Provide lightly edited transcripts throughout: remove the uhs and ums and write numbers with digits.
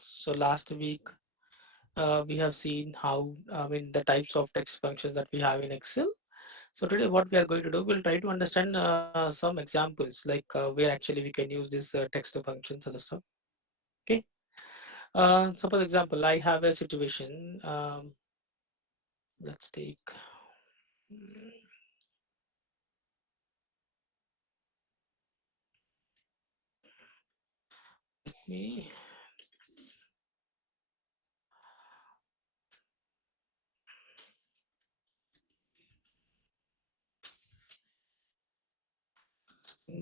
functions. So last week we have seen how, I mean, the types of text functions that we have in Excel. So today what we are going to do, we'll try to understand some examples like where actually we can use this text functions and the stuff. Okay. Suppose example, I have a situation. Let's take. mm, Let me.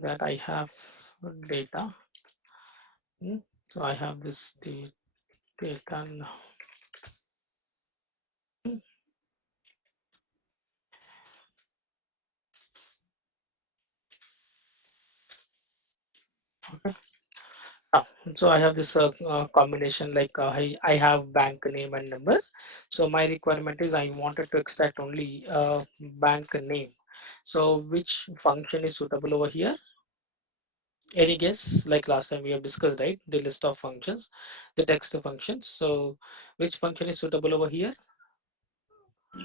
That I have data. So I have this data. Okay. Ah, so I have this combination like I have bank name and number. So my requirement is I wanted to extract only bank name. So which function is suitable over here? Any guess? Like last time we have discussed, right? The list of functions, the text functions. So which function is suitable over here?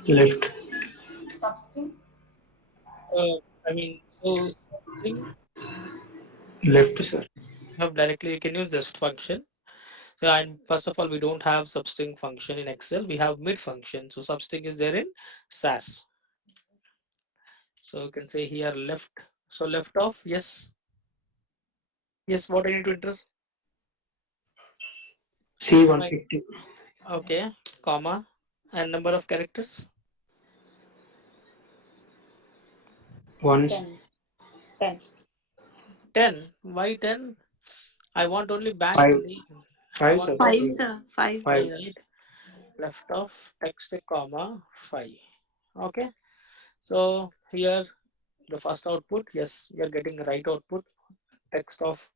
Left. Substring. I mean, so something Left, sir. you have directly you can use this function. So and first of all, we don't have substring function in Excel. We have mid function. So substring is there in SAS. So you can say here left. So left of yes, yes. What I need to enter? My C150. okay, comma and number of characters Once. 10. 10. 10. Why 10? I want only bank Five. name. I Five, want sir. only Five, Five. sir. Five. Five. right left of text comma 5. Okay. So here the first output. Yes, we are getting right output text of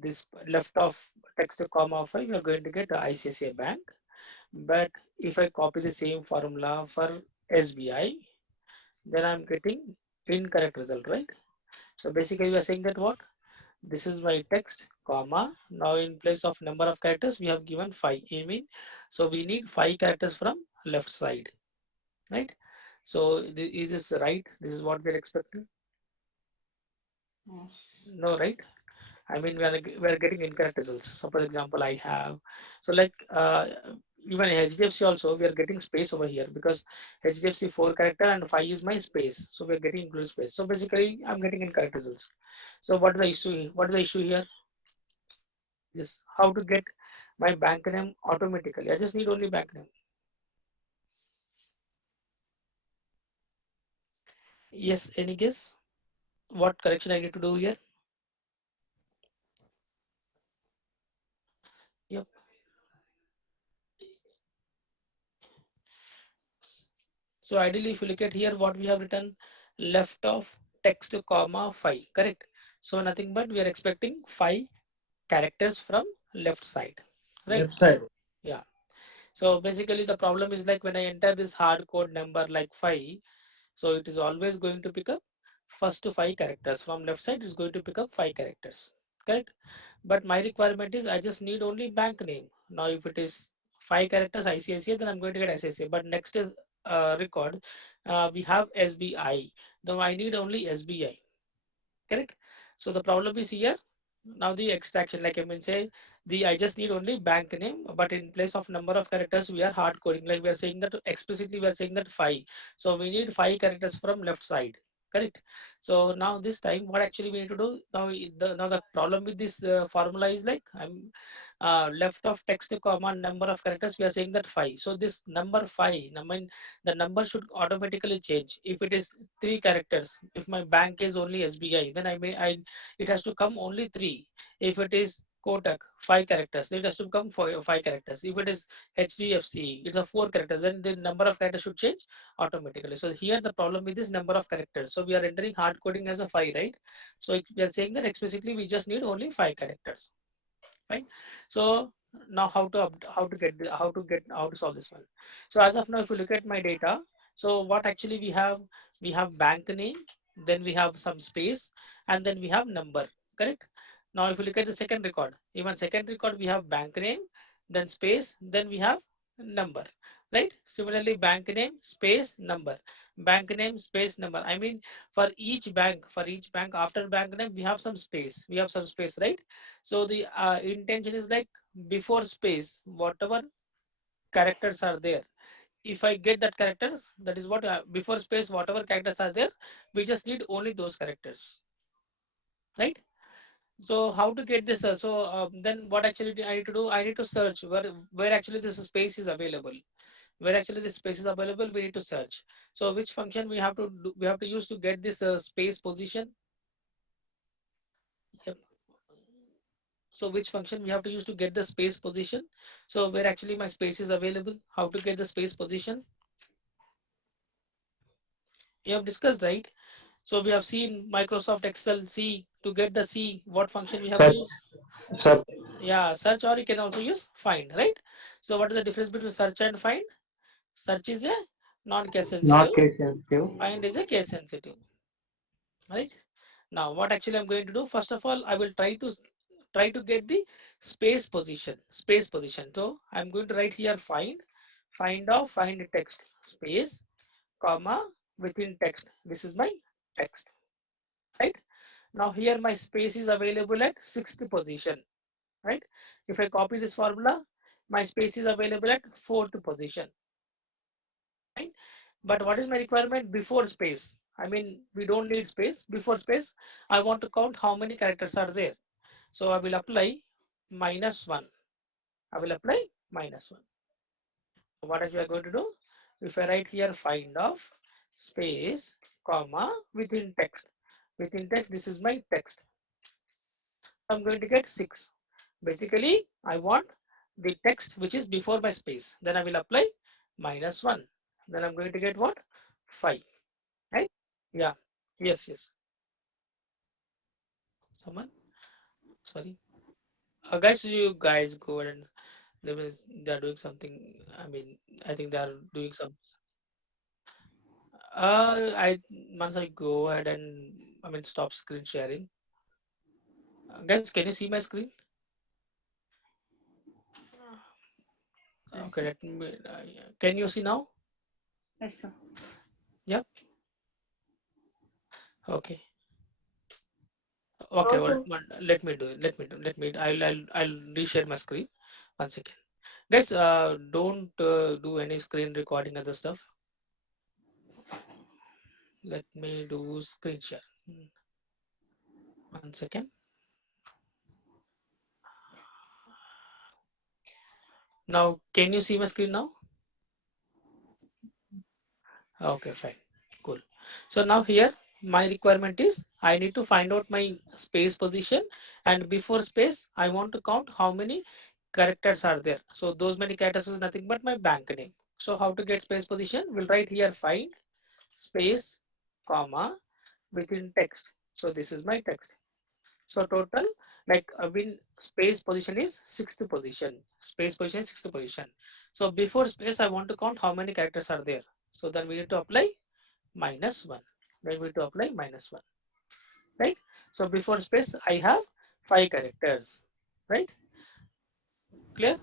this left of text comma 5. We are going to get ICICI Bank. But if I copy the same formula for SBI, then I'm getting incorrect result, right? So basically we are saying that what? This is my text, comma. Now in place of number of characters, we have given 5. I mean, so we need 5 characters from left side, right? So is this right? This is what we're expecting? Yes. No, right? I mean, we are getting incorrect results. So, for example, I have so like even HDFC also we are getting space over here because HDFC 4 character and 5 is my space. So we are getting included space. So basically, I'm getting incorrect results. So what is the issue? What is the issue here? Yes, how to get my bank name automatically? I just need only bank name. Yes, any guess? What correction I need to do here? Yep. So ideally, if you look at here, what we have written left of text comma 5, correct? So nothing but we are expecting 5 characters from left side, right? Left side. Yeah. So basically, the problem is like when I enter this hard code number like 5, so it is always going to pick up first 5 characters from left side is going to pick up 5 characters, correct? But my requirement is I just need only bank name. Now if it is 5 characters ICICI, then I'm going to get ICICI. But next is record. We have SBI. Now I need only SBI, correct? So the problem is here. Now the extraction, like I mean say, the I just need only bank name, but in place of number of characters, we are hard coding. Like we are saying that explicitly, we are saying that 5. So we need 5 characters from left side. Correct. So now this time, what actually we need to do now? Now the problem with this formula is like I'm left of text comma number of characters. We are saying that 5. So this number 5, I mean the number should automatically change. If it is 3 characters, if my bank is only SBI, then I it has to come only 3. If it is Kotak, 5 characters, then it has to come 5 characters. If it is HDFC, it's a 4 characters, then the number of characters should change automatically. So here the problem with this number of characters. So we are entering hard coding as a 5, right? So we are saying that explicitly we just need only 5 characters, right? So now how to solve this one. So as of now, if you look at my data, so what actually we have bank name, then we have some space, and then we have number, correct? Now if you look at the second record, even second record we have bank name, then space, then we have number, right? Similarly, bank name, space, number, bank name, space, number. I mean, for each bank after bank name, we have some space, right? So the intention is like before space, whatever characters are there, if I get that characters, that is what before space, whatever characters are there, we just need only those characters, right? So how to get this? Then what actually I need to do? I need to search where actually this space is available. Where actually this space is available, we need to search. So which function we have to do, we have to use to get this space position? Yep. So which function we have to use to get the space position? So where actually my space is available? How to get the space position? We have discussed, right? So we have seen Microsoft Excel C. To get the C, what function we have to Sir, use? sir, Yeah, search, or you can also use find, right? So what is the difference between search and find? Search is a non-case sensitive, not case sensitive. find is a case sensitive, right? Now what actually I'm going to do, first of all, I will try to get the space position. So I'm going to write here find text space comma within text. This is my text, right? Now here my space is available at sixth position, right? If I copy this formula, my space is available at fourth position, right? But what is my requirement before space? I mean, we don't need space. Before space, I want to count how many characters are there. So I will apply -1. I will apply -1. What are you going to do? If I write here find of space comma within text, this is my text. I'm going to get 6. Basically, I want the text which is before my space. Then I will apply -1. Then I'm going to get what? 5. Right? Yeah. Yes, yes. Someone? Sorry. Guys, you guys go ahead and they are doing something. I mean, I think they are doing some. I once I go ahead and I mean stop screen sharing. Guys, can you see my screen? Yes, Okay, sir. let me. Yeah. Can you see now? Yes, sir. Yep. Okay. Okay. Well, Also, let me do it. I'll reshare my screen. One second. Guys, don't do any screen recording other stuff. Let me do screen share. 1 second. Now, can you see my screen now? Okay, fine. Cool. So now here my requirement is I need to find out my space position, and before space I want to count how many characters are there. So those many characters is nothing but my bank name. So how to get space position? We'll write here find space comma within text. So this is my text. So total like win space position is sixth position. Space position is sixth position. So before space I want to count how many characters are there. So then we need to apply -1. Then we need to apply -1. Right? So before space I have 5 characters. Right? Clear?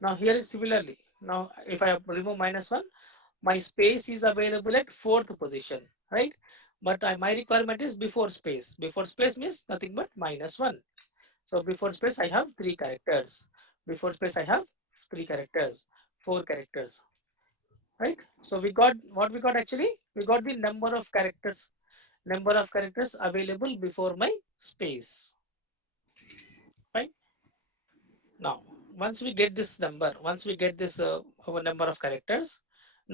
Now here is similarly. Now if I remove -1, my space is available at fourth position. Right? But my requirement is before space. Before space means nothing but -1. So before space I have 3 characters. Before space I have 3 characters, 4 characters, right? So we got what we got actually? We got the number of characters available before my space, right? Now, once we get this our number of characters,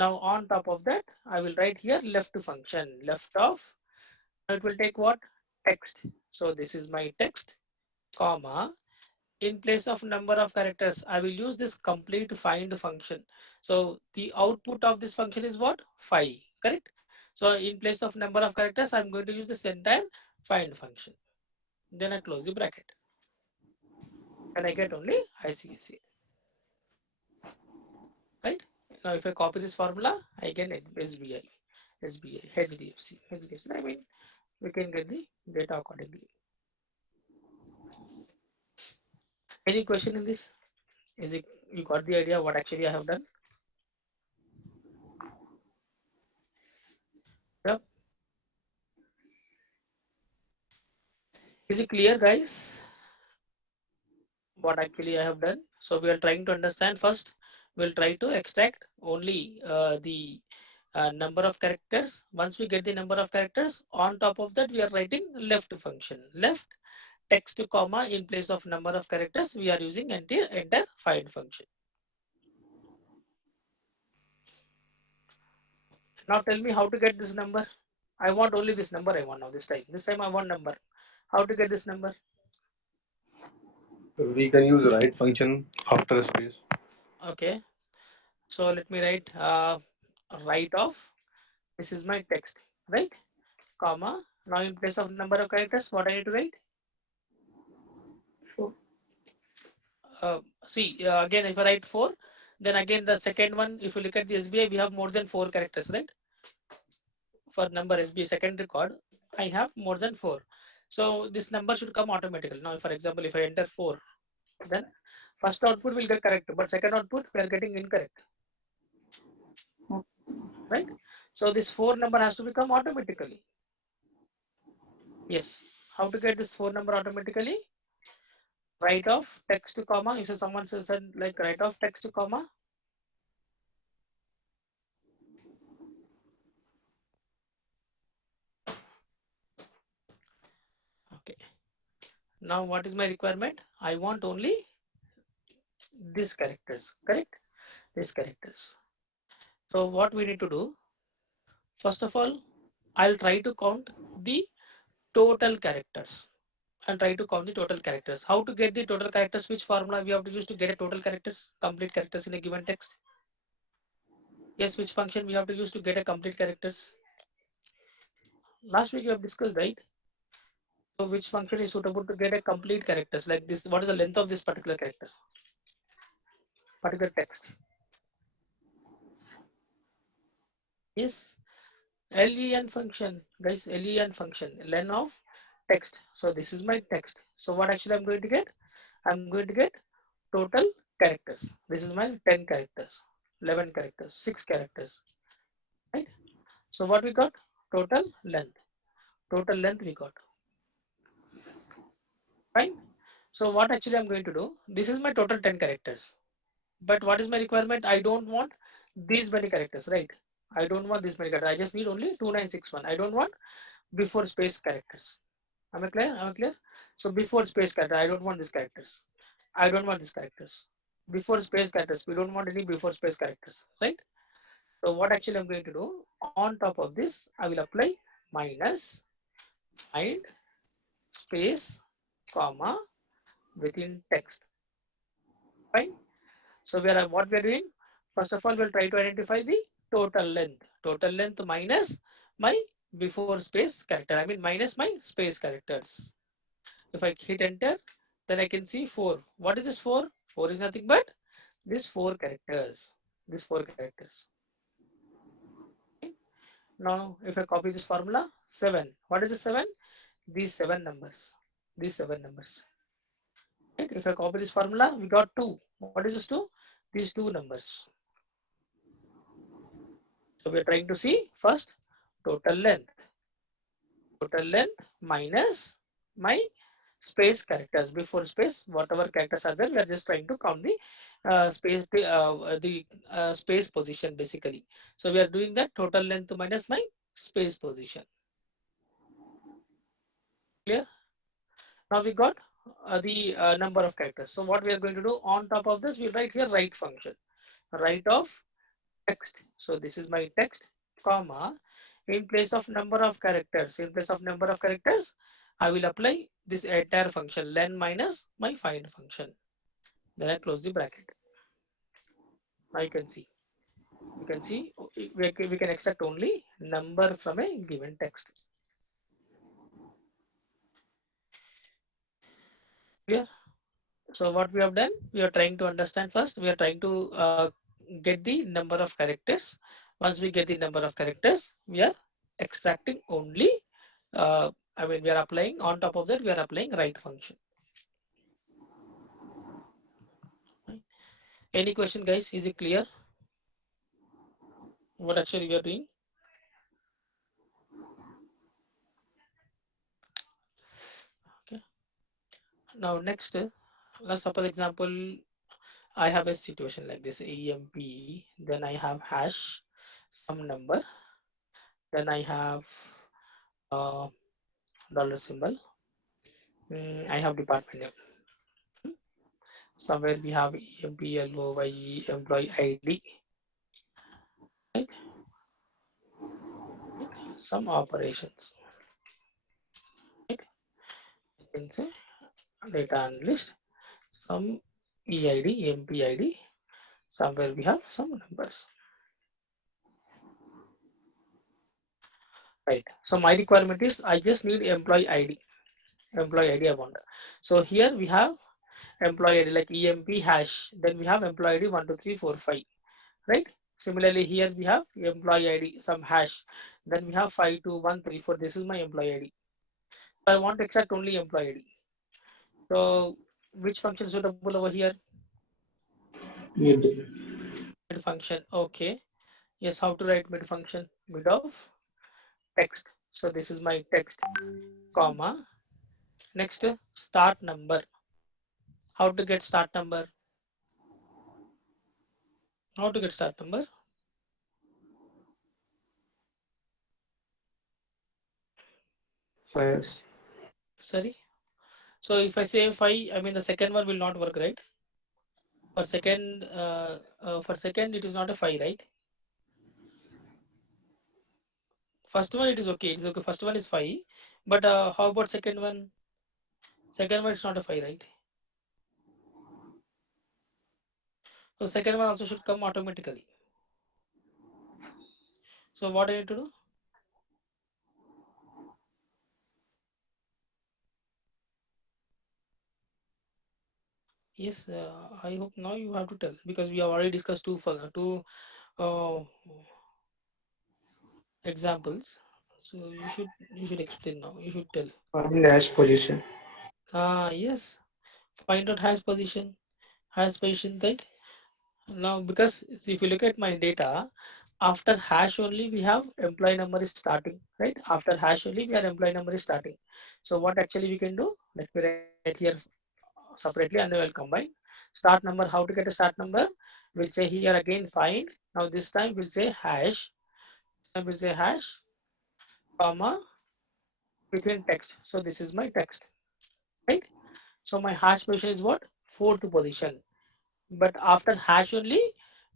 now on top of that, I will write here left function, left of, it will take what? Text. So this is my text, comma, in place of number of characters, I will use this complete find function. So the output of this function is what? 5, correct? So in place of number of characters, I'm going to use this entire find function. Then I close the bracket and I get only ICSA, right? Now if I copy this formula, I get SBI, HDFC. I mean, we can get the data accordingly. Any question in this? Is it you got the idea what actually I have done? Yeah. Is it clear, guys? What actually I have done? So we are trying to understand first. We'll try to extract only the number of characters. Once we get the number of characters, on top of that we are writing left function. Left text to comma in place of number of characters. We are using enter find function. Now tell me how to get this number. I want only this number. I want now this time. This time I want number. How to get this number? We can use right function after a space. Okay. So let me write right of. This is my text, right? Comma. Now in place of number of characters, what I need to write? Four. See again, if I write 4, then again the second one, if you look at the SBI, we have more than 4 characters, right? For number SBI second record, I have more than 4. So this number should come automatically. Now, for example, if I enter 4, then first output will get correct, but second output we are getting incorrect, right? So this 4 number has to become automatically. Yes. How to get this 4 number automatically? Write off text to comma. If someone says like write off text to comma, okay. Now what is my requirement? I want only these characters, correct? These characters. So what we need to do? First of all, I'll try to count the total characters. And try to count the total characters. How to get the total characters? Which formula we have to use to get a total characters, complete characters in a given text? Yes, which function we have to use to get a complete characters? Last week we have discussed, right? So which function is suitable to get a complete characters like this? What is the length of this particular character, particular text? Yes, len function, guys. Len function, len of text. So this is my text. So what actually I'm going to get? I'm going to get total characters. This is my 10 characters, 11 characters, 6 characters, right? So what we got? Total length. Total length we got. Fine. So what actually I'm going to do? This is my total 10 characters. But what is my requirement? I don't want these many characters, right? I don't want this many characters. I just need only 2961. I don't want before space characters. Am I clear? Am I clear? So before space character, I don't want these characters. I don't want these characters. Before space characters, we don't want any before space characters, right? So what actually I'm going to do? On top of this, I will apply minus find space comma within text. Fine. So what we are doing? First of all, we'll try to identify the total length. Total length minus my before space character. I mean minus my space characters. If I hit enter, then I can see 4. What is this 4? 4 is nothing but these 4 characters. These 4 characters. Okay. Now, if I copy this formula, 7. What is the 7? These 7 numbers. These 7 numbers. Right? If I copy this formula, we got 2. What is this 2? These 2 numbers. So we are trying to see first total length. Total length minus my space characters. Before space, whatever characters are there, we are just trying to count the space position basically. So we are doing that total length minus my space position. Clear? Now we got the number of characters. So what we are going to do on top of this, we write here write function. Write of text. So this is my text, comma, in place of number of characters. In place of number of characters, I will apply this entire function, len minus my find function. Then I close the bracket. Now you can see. You can see we can extract only number from a given text. Clear? So what we have done, we are trying to understand first. We are trying to get the number of characters. Once we get the number of characters, we are extracting only. I mean, we are applying on top of that. We are applying write function. Any question, guys? Is it clear what actually we are doing? Okay. Now next, let's suppose example, I have a situation like this EMP, then I have hash, some number, then I have uh, dollar symbol, I have department name. Hmm, Somewhere we have EMPLOYE employee ID, right? Right? Some operations, right? I can say data analyst, some EID, EMPID, somewhere we have some numbers, right? So my requirement is I just need employee ID I want. So here we have employee ID like EMP hash, then we have employee ID 12345, right? Similarly, here we have employee ID, some hash, then we have 52134. This is my employee ID. I want to extract only employee ID. So, which function is suitable over here? Mid. Mid function. Okay. Yes, how to write mid function? Mid of text. So, this is my text, comma. Next, start number. How to get start number? How to get start number? Fires. Sorry. So, if I say 5, I mean the second one will not work, right? For second it is not a 5, right? First one it is okay, it is okay, first one is 5, but how about second one? Second one it's not a 5, right? So second one also should come automatically. So what I need to do? Yes, I hope now you have to tell, because we have already discussed two uh, examples. So you should explain now, you should tell. Find dash position. Yes, find out has position, right? Now, because if you look at my data, after hash only we have employee number is starting, right? After hash only we are employee number is starting. So what actually we can do? Let me write here separately and then we'll combine. Start number, how to get a start number? We'll say here again find. Now this time we'll say hash. This time we'll say hash, comma, between text. So this is my text, right? So my hash position is what? Fourth position. But after hash only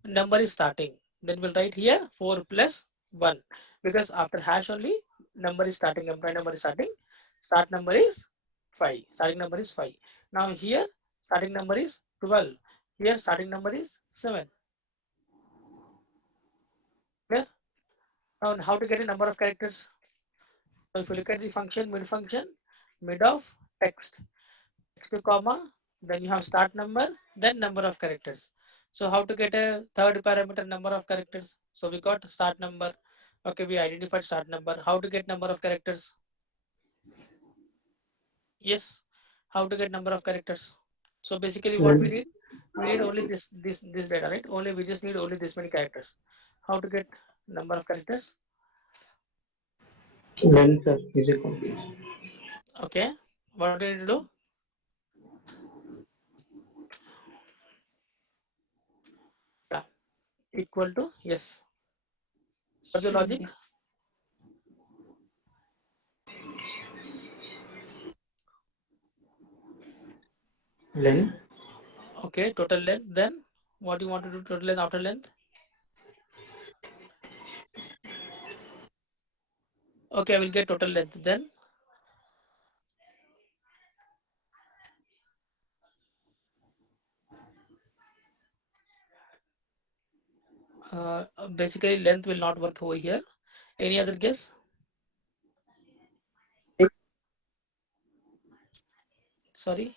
number is starting, then we'll write here 4 plus 1, because after hash only number is starting, employee number is starting, start number is 5, starting number is 5. Now here starting number is 12, here starting number is 7. Clear? Now how to get a number of characters? So if you look at the function, mid of text, text to comma, then you have start number, then number of characters. So how to get a third parameter, number of characters? So we got start number. Okay, we identified start number. How to get number of characters? Yes, how to get number of characters? So basically what we Length. need, we need only this data, right? Only we just need only this many characters. How to get number of characters? Length sir, is equal. Okay, what do you need to do? Yeah, equal to, yes. What's the logic? Length. Okay, total length. Then what do you want to do? Total length after length. Okay, I will get total length. Then basically length will not work over here. Any other guess? Sorry.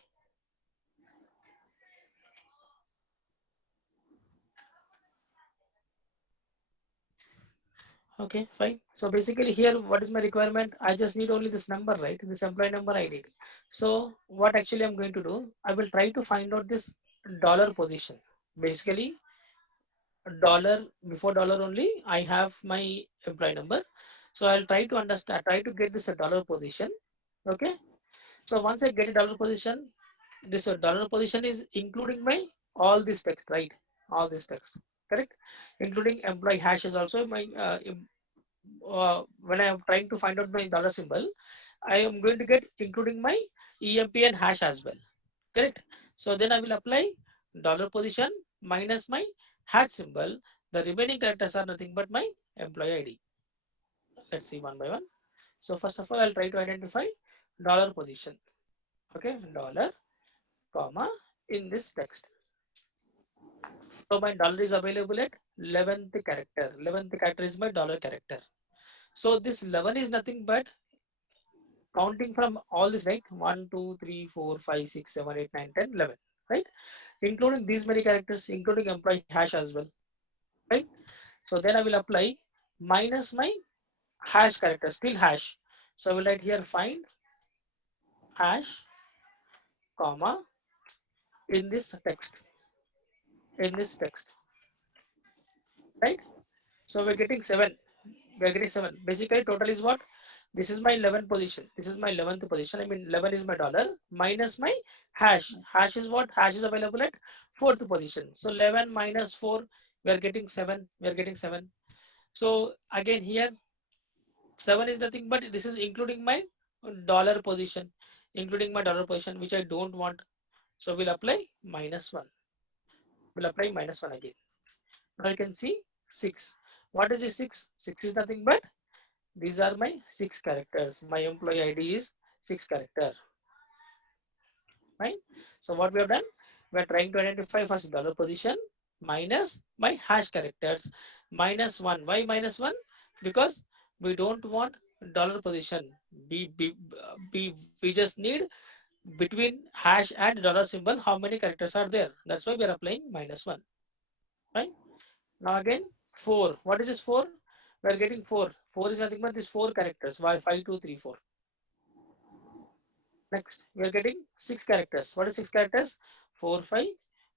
Okay, fine. So basically here, what is my requirement? I just need only this number, right? This employee number I need. So what actually I'm going to do? I will try to find out this dollar position. basically dollar, before dollar only I have my employee number. So I'll try to understand, try to get this a dollar position. Okay, so once I get a dollar position, this dollar position is including my all this text, right? All this text, correct? Including employee hash is also my when I am trying to find out my dollar symbol, I am going to get including my emp and hash as well, correct? So then I will apply dollar position minus my hash symbol. The remaining characters are nothing but my employee ID. Let's see one by one. So first of all, I'll try to identify dollar position. Okay, dollar comma in this text. So my dollar is available at 11th character. 11th character is my dollar character. So this 11 is nothing but counting from all this, right? 1, 2, 3, 4, 5, 6, 7, 8, 9, 10, 11, right? Including these many characters, including employee hash as well, right? So then I will apply minus my hash character, still hash. So I will write here find hash, comma, in this text, in this text, right? So we're getting 7. We're getting 7. Basically, total is what? This is my 11th position. This is my 11th position. I mean, 11 is my dollar minus my hash. Hash is what? Hash is available at 4th position. So 11 minus 4, we are getting 7. We are getting 7. So again, here 7 is nothing but this is including my dollar position, including my dollar position, which I don't want. So we'll apply minus 1. We'll apply minus 1 again. Now you can see 6. What is this 6? 6 is nothing but these are my 6 characters. My employee ID is 6 character, right? So what we have done, we are trying to identify first dollar position minus my hash characters minus 1. Why minus 1? Because we don't want dollar position. We just need between hash and dollar symbol how many characters are there. That's why we are applying minus 1, right? Now again 4. What is this 4? We are getting 4. 4 is nothing but these 4 characters. Why 5, 2, 3, 4. Next, we are getting 6 characters. What is 6 characters? 4, 5,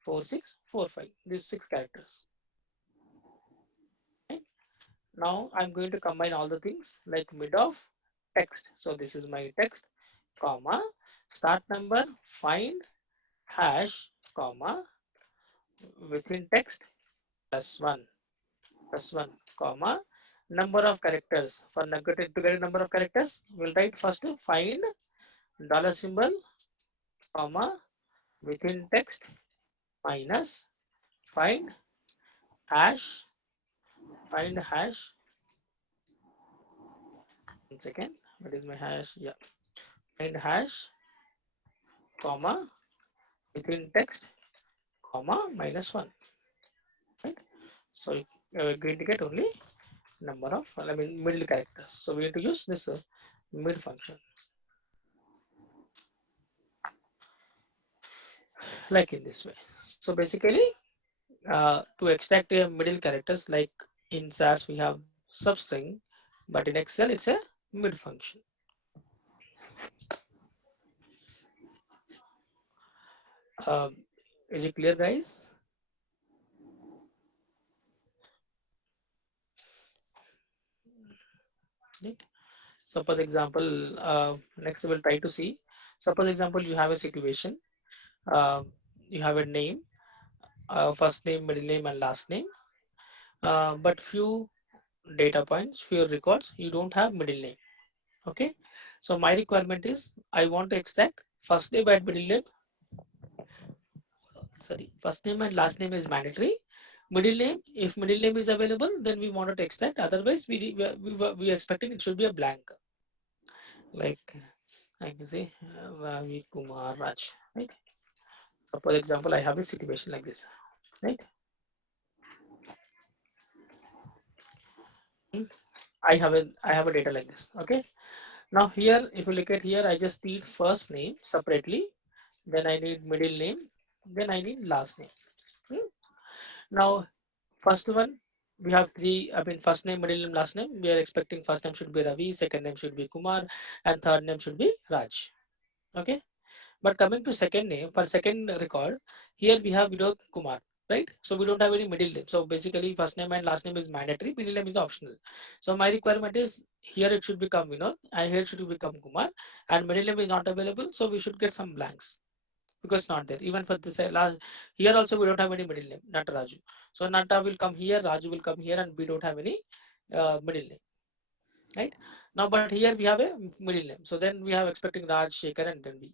4, 6, 4, 5. These 6 characters. Okay. Now I'm going to combine all the things like mid of text. So this is my text, comma, start number, find hash, comma, within text plus 1, plus 1, comma, number of characters. For to get a number of characters, we'll write first find dollar symbol, comma, within text minus find hash, find hash, one second, what is my hash? Yeah, find hash, comma, within text, comma, minus 1, right? So we're going to get only number of, I mean, middle characters. So we have to use this mid function, like in this way. So basically, to extract a middle characters, like in SAS we have substring, but in Excel it's a mid function. Um, is it clear, guys? Right. Suppose example, next we'll try to see. Suppose example, you have a situation, uh, you have a name, first name, middle name, and last name, but few data points, few records, you don't have middle name. Okay, so my requirement is I want to extract first name and middle name. Sorry, first name and last name is mandatory. Middle name, if middle name is available, then we wanted to extract. Otherwise, we are expecting it should be a blank. Like I can say Ravi Kumar Raj, right? Suppose example, I have a situation like this, right? Hmm. I have a data like this. Okay. Now here, if you look at here, I just need first name separately, then I need middle name, then I need last name. Hmm. Now first one, we have three. I mean, first name, middle name, last name. We are expecting first name should be Ravi, second name should be Kumar, and third name should be Raj. Okay. But coming to second name, for second record, here we have Vinod Kumar, right? So we don't have any middle name. So basically first name and last name is mandatory, middle name is optional. So my requirement is here it should become Vinod and here it should become Kumar, and middle name is not available, so we should get some blanks because it's not there. Even for this last here also we don't have any middle name, not Raju. So Nata will come here, Raju will come here, and we don't have any middle name, right? Now but here we have a middle name, so then we have expecting Raj, Shekhar, and then we,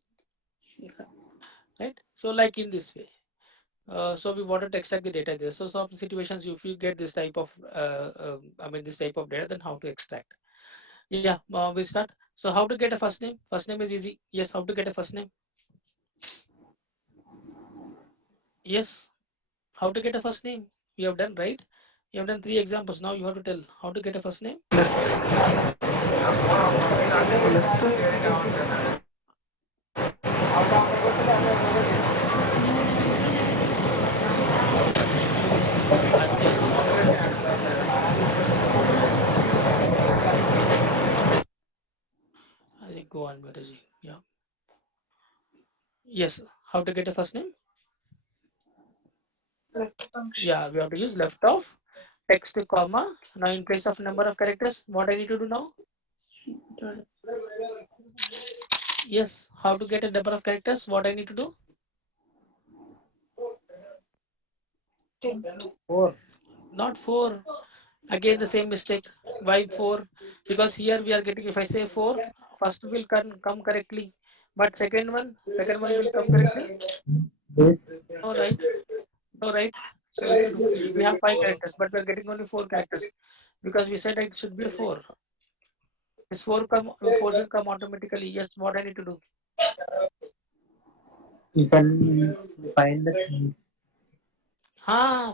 right? So like in this way. So we wanted to extract the data there. So some situations, if you get this type of, I mean this type of data, then how to extract? Yeah, we start. So how to get a first name? First name is easy. Yes, how to get a first name? Yes, how to get a first name? You have done right. You have done 3 examples. Now you have to tell how to get a first name. Ajay, Ajay, go on, Mutaji. Yeah. Yes, how to get a first name? Yeah, we have to use left of text comma. Now in place of number of characters, what I need to do now? Yes, how to get a number of characters? What I need to do? Not 4. Again, the same mistake. Why 4? Because here we are getting, if I say 4, first will come correctly. But second one will come correctly? Yes. No, right? No, right? So if you do, if we have 5 characters, but we are getting only 4 characters because we said it should be a 4. This 4 should come automatically. Yes, what I need to do? You can find the space.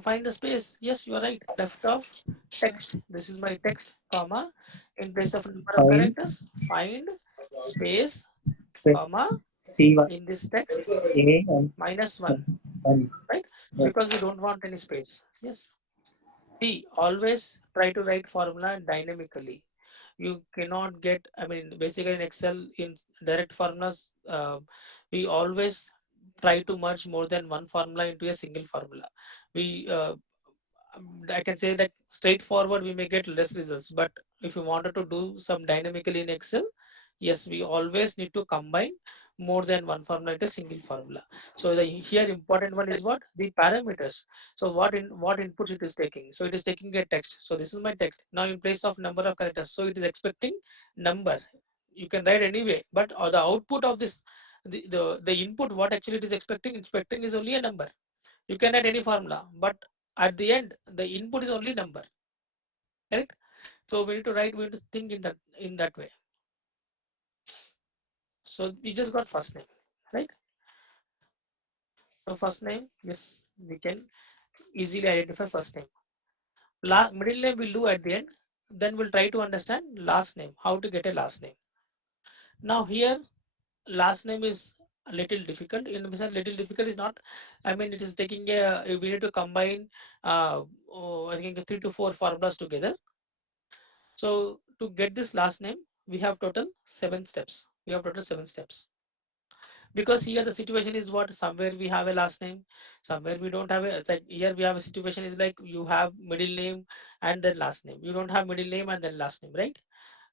Find the space. Yes, you are right. Left of text. This is my text, comma. In place of number of Find characters, find space, space. comma. C1 In this text, A and -1, 1. right? Right. Because we don't want any space. Yes. B, always try to write formula dynamically. You cannot get, I mean, basically in Excel, in direct formulas, we always try to merge more than one formula into a single formula. We I can say that straightforward we may get less results, but if you wanted to do some dynamically in Excel, yes, we always need to combine more than one formula into a single formula. So the here important one is what? The parameters. So what input it is taking? So it is taking a text. So this is my text. Now in place of number of characters, so it is expecting number. You can write anyway, but the output of this, the input, what actually it is expecting is only a number. You can add any formula, but at the end the input is only number, correct? So we need to think in that way. So we just got first name, right? So first name, yes, we can easily identify first name. Middle name we'll do at the end. Then we'll try to understand last name, how to get a last name. Now here last name is a little difficult. In the sense little difficult is not, I mean it is taking a, we need to combine I think 3 to 4 formulas together. So to get this last name, we have total 7 steps. We have total 7 steps. Because here the situation is what, somewhere we have a last name, somewhere we don't have a, it's like here we have a situation is like you have middle name and then last name. You don't have middle name and then last name, right?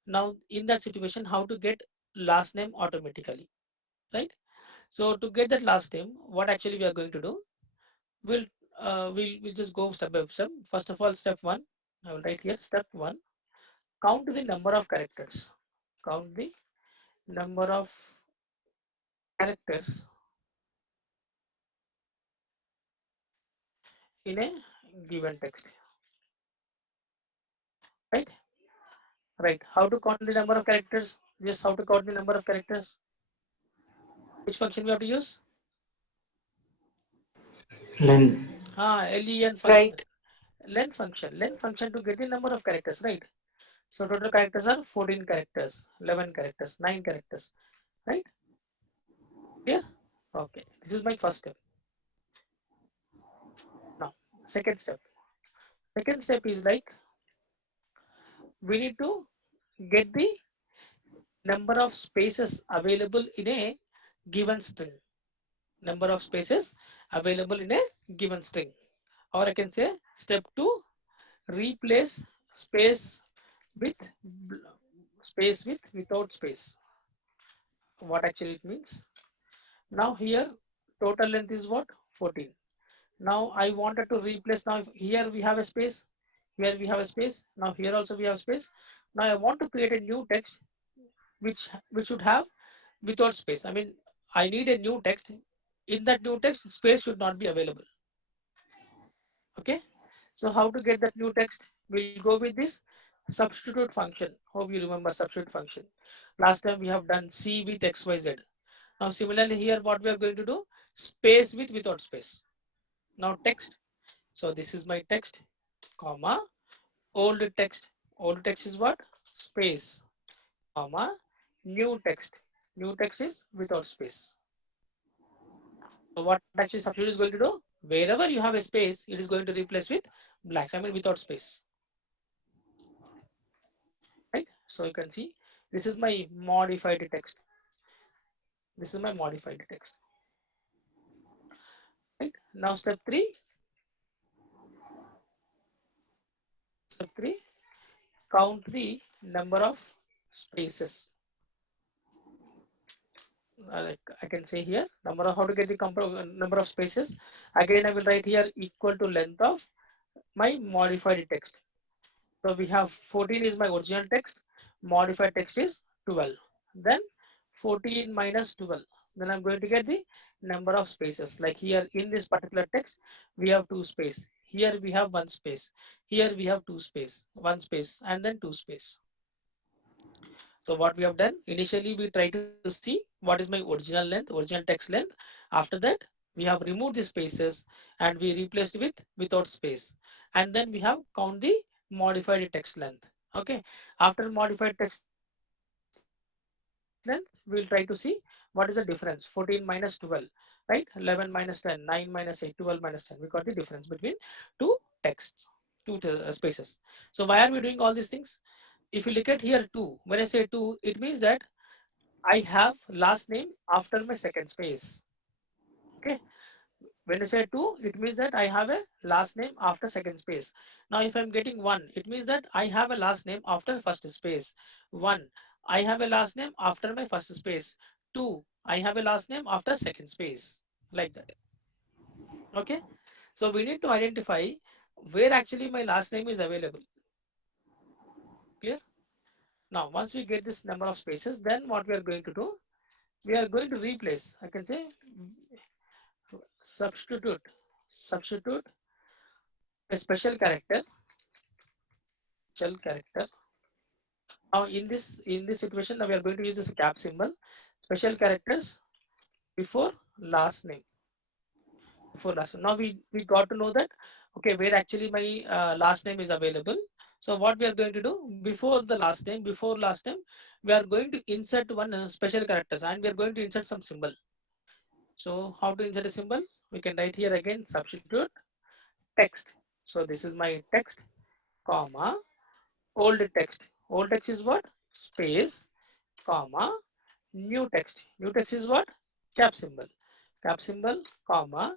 Now in that situation, how to get last name automatically, right? So to get that last name, what actually we are going to do, we'll we'll just go step by step. First of all, step one, I will write here step one. Count the number of characters. Count the number of characters in a given text. Right? Right. How to count the number of characters? Just how to count the number of characters? Which function we have to use? Len. Len function. Len function. Len function to get the number of characters, right? So total characters are 14 characters, 11 characters, 9 characters, right? Here? Okay. This is my first step. Now, second step. Second step is like we need to get the number of spaces available in a given string. Number of spaces available in a given string. or I can say step 2, replace space with space with without space. What actually it means? Now here total length is what? 14. Now I wanted to replace, now here we have a space, here we have a space, now here also we have space. Now I want to create a new text which should have without space. I mean, I need a new text. In that new text, space should not be available. Okay. So how to get that new text? We'll go with this substitute function. Hope you remember substitute function. Last time we have done C with XYZ. Now similarly here what we are going to do? Space with without space. Now text. So this is my text, comma, old text. Old text is what? Space, comma, new text. New text is without space. So what actually substitute is going to do? Wherever you have a space, it is going to replace with blanks. I mean without space. Right? So you can see this is my modified text. This is my modified text. Right? Now step 3, count the number of spaces. Like I can say here, number of, how to get the number of spaces. Again, I will write here equal to length of my modified text. So we have 14 is my original text, modified text is 12. Then 14 minus 12. Then I'm going to get the number of spaces. Like here in this particular text, we have 2 space. Here we have 1 space. Here we have 2 space, 1 space, and then 2 space. So what we have done, initially we try to see what is my original length, original text length. After that, we have removed the spaces and we replaced with without space. And then we have count the modified text length. Okay. After modified text length, we'll try to see what is the difference. 14 minus 12, right? 11 minus 10, 9 minus 8, 12 minus 10. We got the difference between two texts, two spaces. So why are we doing all these things? If you look at here 2, when I say 2, it means that I have last name after my second space. Okay. When I say 2, it means that I have a last name after second space. Now if I'm getting 1, it means that I have a last name after first space. 1, I have a last name after my first space. 2, I have a last name after second space. Like that. Okay. So we need to identify where actually my last name is available. Clear? Now once we get this number of spaces, then what we are going to do? We are going to replace, I can say substitute a special character. Now in this situation, now we are going to use this cap symbol, special characters before last name. Before last name. Now we got to know that okay, where actually my last name is available. So what we are going to do before last name, we are going to insert one special characters and we are going to insert some symbol. So how to insert a symbol? We can write here again substitute text. So this is my text, comma, old text. Old text is what? Space, comma, new text. New text is what? Cap symbol. Cap symbol, comma.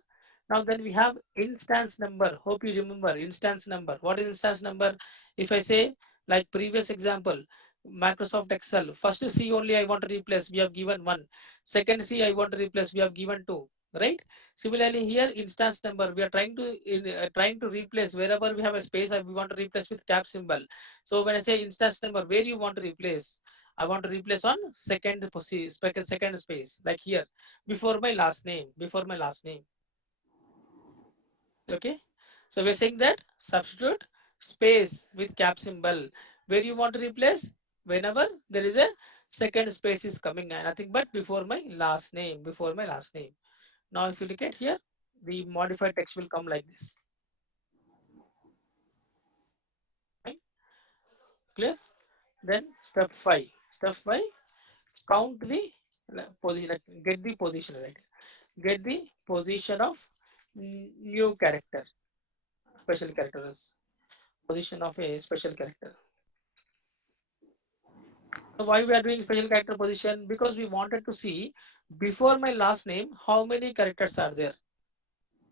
Now then we have instance number. Hope you remember instance number. What is instance number? If I say like previous example, Microsoft Excel, first C only I want to replace, we have given 1. Second C I want to replace, we have given 2. Right? Similarly here instance number, we are trying to replace wherever we have a space, we want to replace with cap symbol. So when I say instance number, where you want to replace? I want to replace on second space, like here, before my last name, before my last name. Okay. So we're saying that substitute space with cap symbol. Where you want to replace? Whenever there is a second space is coming, and nothing but before my last name, before my last name. Now if you look at here, the modified text will come like this. Right? Clear? Then step 5, count the position, like, get the position, right? Get the position of new character, special characters, position of a special character. So why we are doing special character position? Because we wanted to see before my last name how many characters are there.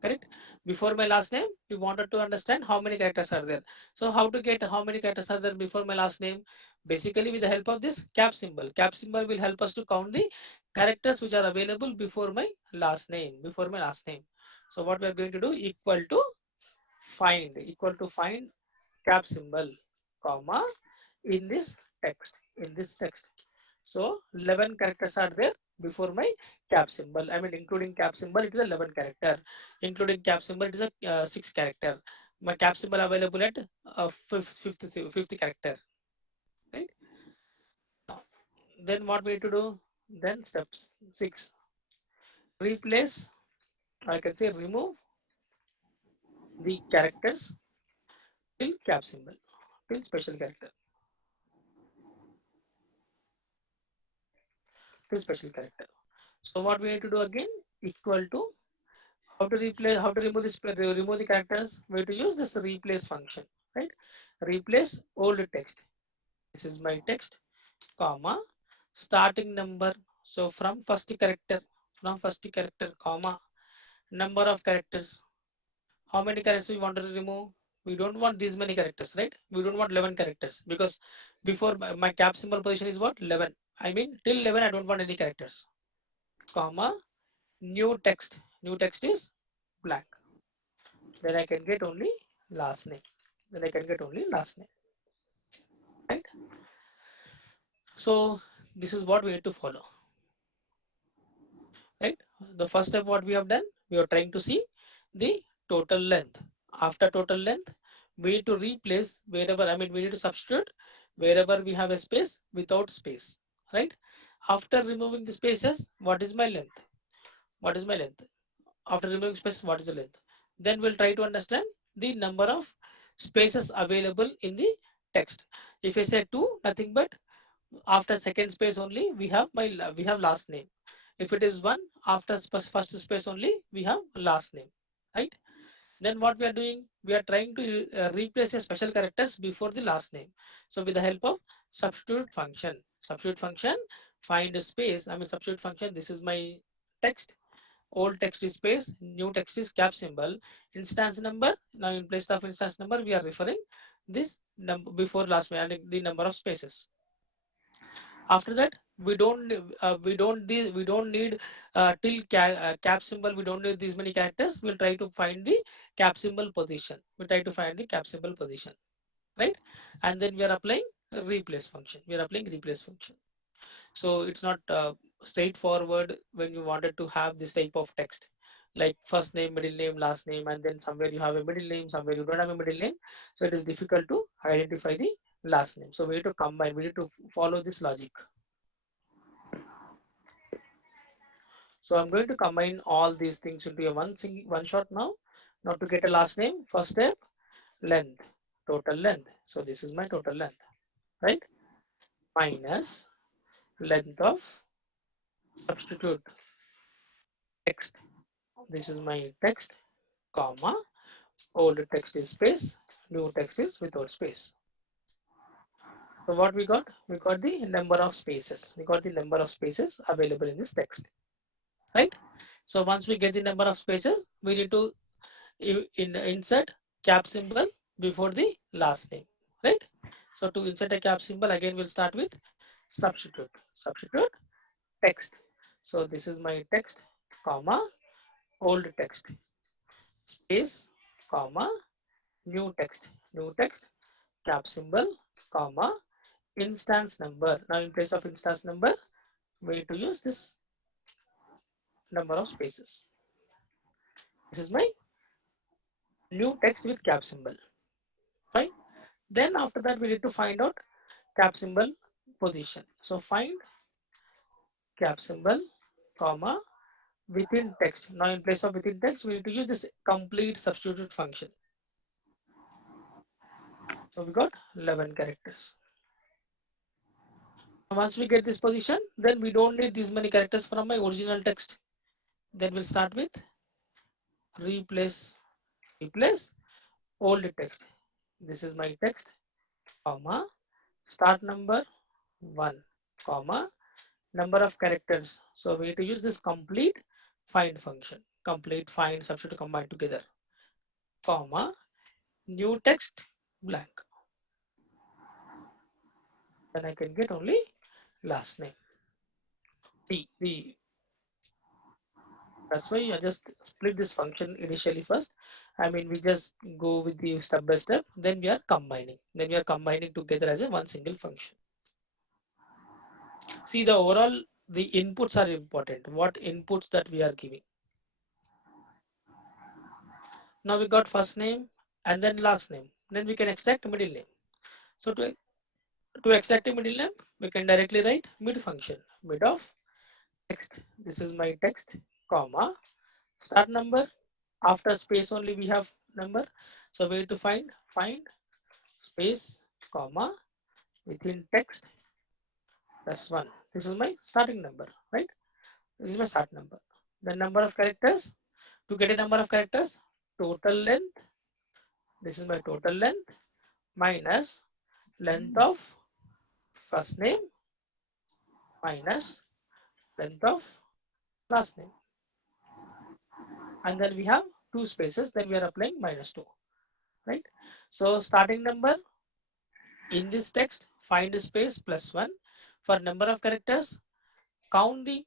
correct? Before my last name, we wanted to understand how many characters are there. So how to get how many characters are there before my last name? Basically, with the help of this cap symbol. Cap symbol will help us to count the characters which are available before my last name. Before my last name. So what we are going to do, equal to find cap symbol, comma, in this text. So 11 characters are there before my cap symbol. I mean, including cap symbol, it is a 11 character. Including cap symbol, it is a 6 character. My cap symbol available at 50 character. Right. Now, then what we need to do? Then steps 6. Replace. I can say remove the characters till cap symbol, till special character, till special character. So what we need to do again? Equal to how to remove this remove the characters. We have to use this replace function, right? Replace old text. This is my text, comma, starting number. So from first character, comma, number of characters. How many characters we want to remove? We don't want these many characters, right? We don't want 11 characters because before my cap symbol position is what? 11. I mean till 11 I don't want any characters, comma, new text. New text is blank. Then I can get only last name. Then I can get only last name, right? So this is what we need to follow, right? The first step what we have done, we are trying to see the total length. After total length, we need to replace wherever, I mean, we need to substitute wherever we have a space without space, right? After removing the spaces, what is my length? What is my length? After removing space, what is the length? Then we'll try to understand the number of spaces available in the text. If I say 2, nothing but after second space only we have last name. If it is 1, after first space only we have last name, right? Then what we are doing, we are trying to replace a special characters before the last name. So with the help of substitute function, find a space, I mean substitute function, this is my text. Old text is space, new text is cap symbol, instance number. Now in place of instance number, we are referring this number before last name and the number of spaces. After that, we don't need till cap symbol. We don't need these many characters. We'll try to find the cap symbol position. We try to find the cap symbol position, right? And then we are applying replace function. We are applying replace function. So it's not straightforward when you wanted to have this type of text like first name, middle name, last name, and then somewhere you have a middle name, somewhere you don't have a middle name. So it is difficult to identify the last name. So we need to combine, we need to follow this logic. So I'm going to combine all these things into a one shot now. Now to get a last name, first step, length, total length. So this is my total length, right? Minus length of substitute text. This is my text, comma, old text is space, new text is without space. So what we got? We got the number of spaces. We got the number of spaces available in this text, right? So once we get the number of spaces, we need to insert cap symbol before the last name, right? So to insert a cap symbol, again we'll start with substitute text. So this is my text, comma, old text, space, comma, new text, cap symbol, comma, instance number. Now in place of instance number, we need to use this number of spaces. This is my new text with cap symbol. Fine. Then after that, we need to find out cap symbol position. So find cap symbol, comma, within text. Now in place of within text, we need to use this complete substitute function. So we got 11 characters. Once we get this position, then we don't need these many characters from my original text. Then we'll start with replace, replace old text. This is my text, comma, start number 1, comma, number of characters. So we need to use this complete find function. complete, find, substitute, combine together, comma, new text, blank. Then I can get only last name. That's why I just split this function initially first. I mean, we just go with the step by step, then we are combining. Then we are combining together as a one single function. See, the overall, the inputs are important. What inputs that we are giving. Now we got first name and then last name. Then we can extract middle name. So to extract a middle name, we can directly write mid function, mid of text. This is my text, comma, start number. After space only we have number. So we need to find space, comma, within text plus one. This is my starting number, right? This is my start number. The number of characters, to get a number of characters, total length, this is my total length, minus length of first name minus length of last name. And then we have two spaces, then we are applying minus 2, right? So starting number in this text, find space plus 1. For number of characters, count the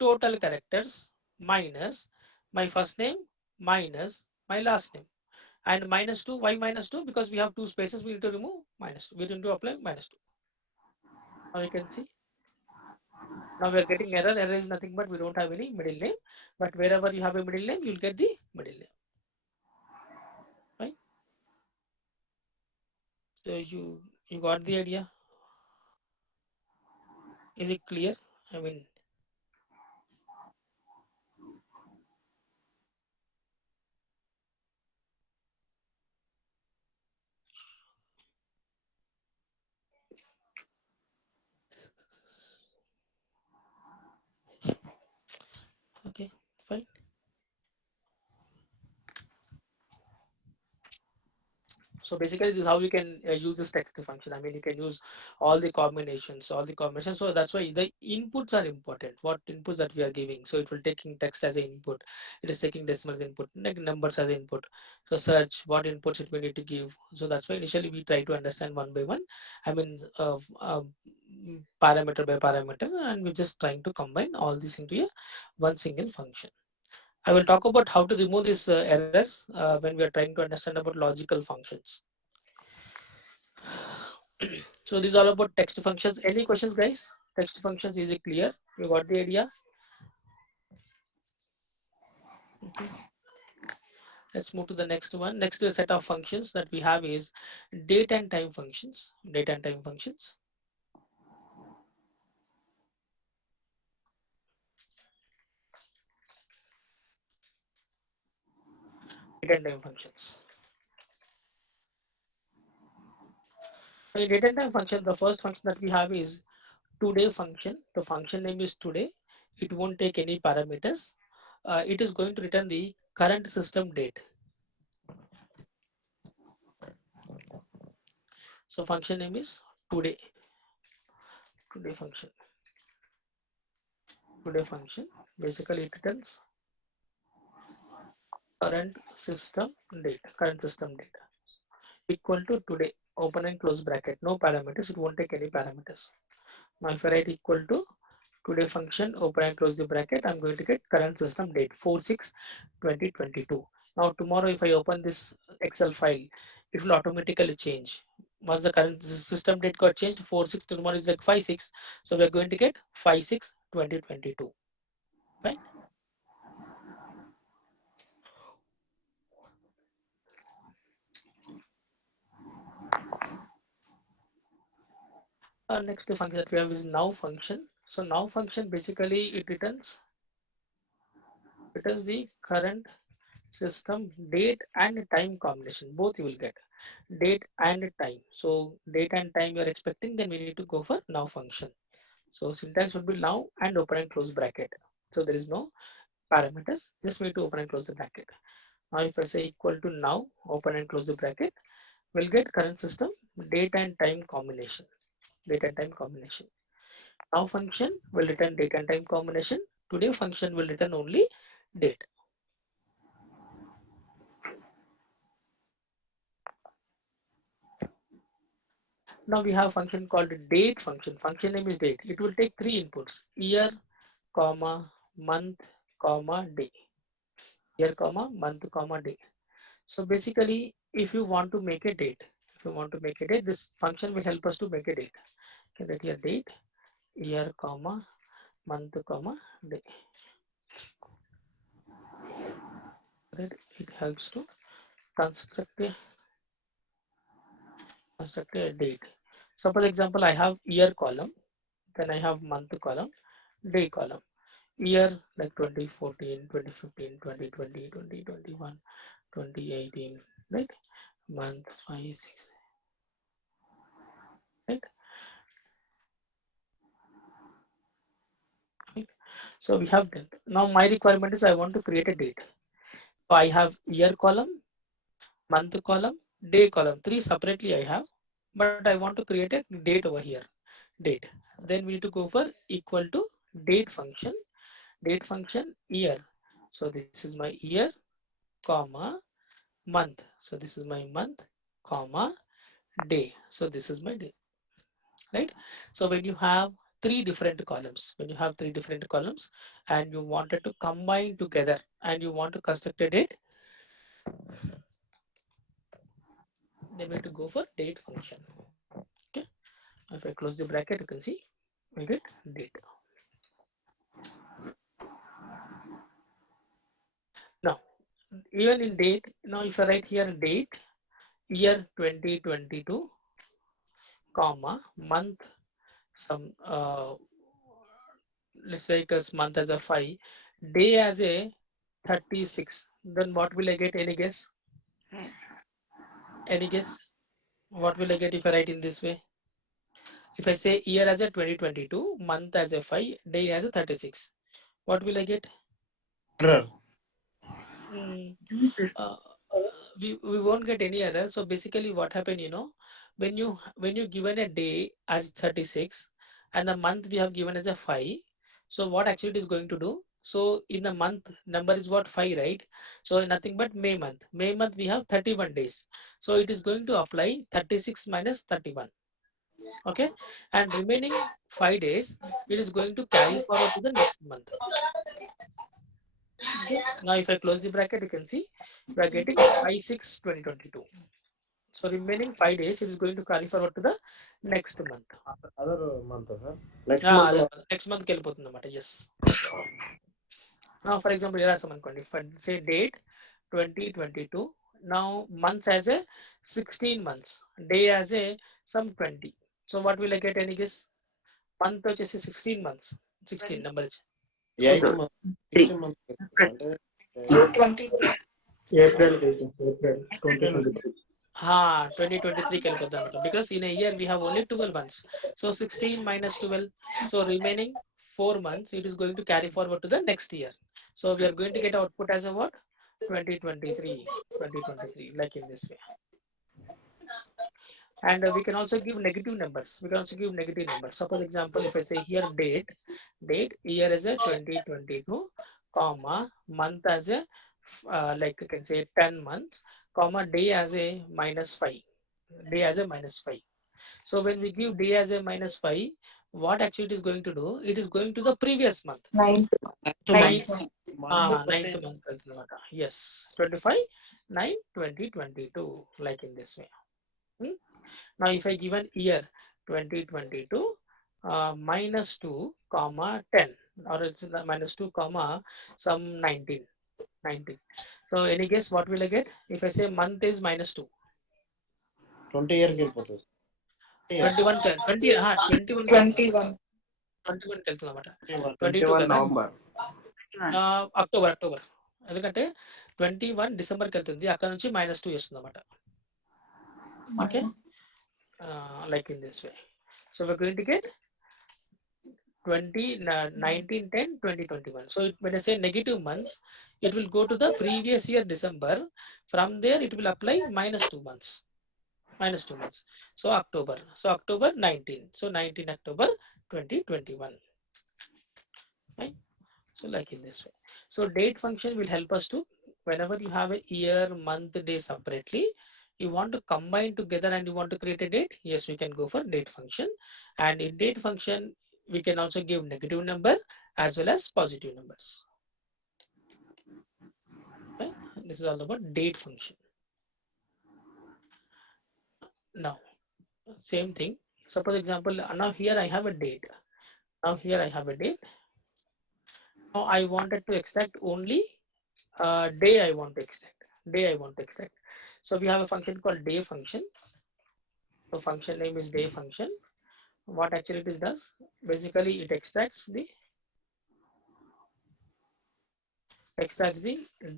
total characters minus my first name minus my last name. And minus 2, why minus 2? Because we have two spaces, we need to remove minus 2. We need to apply minus 2. Now you can see. Now we are getting error. Error is nothing but we don't have any middle name. But wherever you have a middle name, you'll get the middle name. Right? So you got the idea? Is it clear? I mean, okay, fine. So basically, this is how you can use this text function. I mean, you can use all the combinations, all the combinations. So that's why the inputs are important. What inputs that we are giving. So it will taking text as an input. It is taking decimal as input, like numbers as input. So search what inputs it we need to give. So that's why initially we try to understand one by one. I mean, parameter by parameter, and we're just trying to combine all this into a one single function. I will talk about how to remove these errors when we are trying to understand about logical functions. So this is all about text functions. Any questions, guys? Text functions, is it clear? You got the idea? Okay. Let's move to the next one. Next set of functions that we have is date and time functions. Date and time functions. Date and time functions. So in date and time function, the first function that we have is today function. The function name is today. It won't take any parameters. It is going to return the current system date. So function name is today. Today function. Today function. Basically, it returns current system date. Current system date equal to today. Open and close bracket. No parameters. It won't take any parameters. Now, if I write equal to today function, open and close the bracket, I'm going to get current system date 4/6/2022. Now tomorrow if I open this Excel file, it will automatically change. Once the current system date got changed, 4/6 tomorrow is like 5/6. So we're going to get 5/6/2022. Right? Next function that we have is now function. So now function basically it returns the current system date and time combination. Both you will get date and time. So date and time you are expecting, then we need to go for now function. So syntax would be now and open and close bracket. So there is no parameters, just we need to open and close the bracket. Now if I say equal to now, open and close the bracket, we'll get current system date and time combination. Date and time combination. Now function will return date and time combination. Today function will return only date. Now we have function called date function. Function name is date. It will take three inputs: year, comma, month, comma, day. Year, comma, month, comma, day. So basically, if you want to make a date, this function will help us to make a date. Okay, that here date, year, comma, month, comma, day. Right? It helps to construct a date. Suppose example, I have year column, then I have month column, day column. Year like 2014, 2015, 2020, 2021, 2018, right? Month 5, 6, right? Right. So we have that. Now my requirement is I want to create a date. So I have year column, month column, day column, three separately I have, but I want to create a date over here. Date. Then we need to go for equal to date function year. So this is my year, comma, month. So this is my month, comma, day. So this is my day, right? So when you have three different columns and you wanted to combine together and you want to construct a date, then we have to go for date function. Okay. If I close the bracket, you can see we get date. Now, even in date, now if I write here date, year 2022, comma, month, some let's take us month as a 5, day as a 36, then what will I get? Any guess? Any guess? What will I get if I write in this way? If I say year as a 2022, month as a 5, day as a 36, what will I get? Error. Mm, uh, we won't get any error. So basically what happened, when you given a day as 36 and the month we have given as a 5, so what actually it is going to do? So in the month number is what? 5, right? So nothing but May month we have 31 days, so it is going to apply 36 minus 31. Okay, and remaining 5 days it is going to carry forward to the next month. Okay, now if I close the bracket, you can see we are getting 5/6/2022. So remaining 5 days it is going to carry forward to the next month. Other month, sir. Next month. Next month వెళ్ళిపోతుంది అన్నమాట. Yes. Now for example ఇలా రాసామనుకోండి, if I say date 2022, now months as a 16 months, day as a some 20. So what will I get? Any guess? Month వచ్చేసి 16 months, 16 number. Eighth month. 16 months. అంటే April 2023. 2023కి వెళ్ళిపోద్ది అనమాట, because in a year we have only 12 months. So 16 minus 12, so remaining 4 months it is going to carry forward to the next year. So we are going to get output as a what? 2023, like in this way. And we can also give negative numbers. Suppose example, if I say here date year as a 2022, comma, month as a like you can say 10 months, comma, day as a -5. So when we give day as a -5, what actually it is going to do? It is going to the previous month. Ninth. ninth Ninth. ninth month వెళ్తుందన్నమాట. Yes, 25/9/2022, like in this way. Hmm? Now if I give an year 2022, -2 comma 10, or it's -2 comma some 19. So any guess what will I get if I say month is -2? 20 year కి వెళ్ళిపోతుంది. 21 20 21 21. 21 వెళ్తుంది అనమాట. 21. 22 కదా, November. October. ఎందుకంటే 21 డిసెంబర్కి వెళ్తుంది, అక్కడ నుంచి -2 వస్తుంది అనమాట. Okay, like in this way. So we're going to get 19, 10, 2021. So when I say negative months, it will go to the previous year December. From there it will apply -2 months. So October. So October 19. So 19 October 2021. Right? So like in this way. So date function will help us to, whenever you have a year, month, day separately, you want to combine together and you want to create a date, yes, we can go for date function. And in date function, we can also give negative number as well as positive numbers. Okay? This is all about date function. Now, same thing. Suppose example, now here I have a date. Now here I have a date. Now I wanted to extract only day I want to extract. Day I want to extract. So we have a function called day function. So function name is day function. What actually it does, basically it extracts the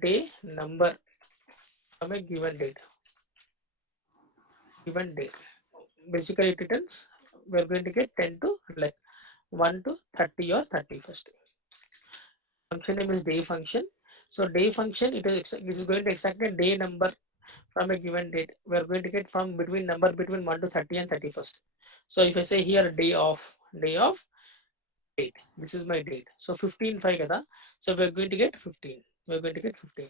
day number from a given date. Given date. Basically it returns, we're going to get 10 to like 1 to 30 or 31st. Function name is day function. So day function, it is going to extract a day number from a given date. We're going to get from between number between 1 to 30 and 31st. So if I say here day of date, this is my date. So 15/5 kada. So we're going to get 15. We're going to get 15.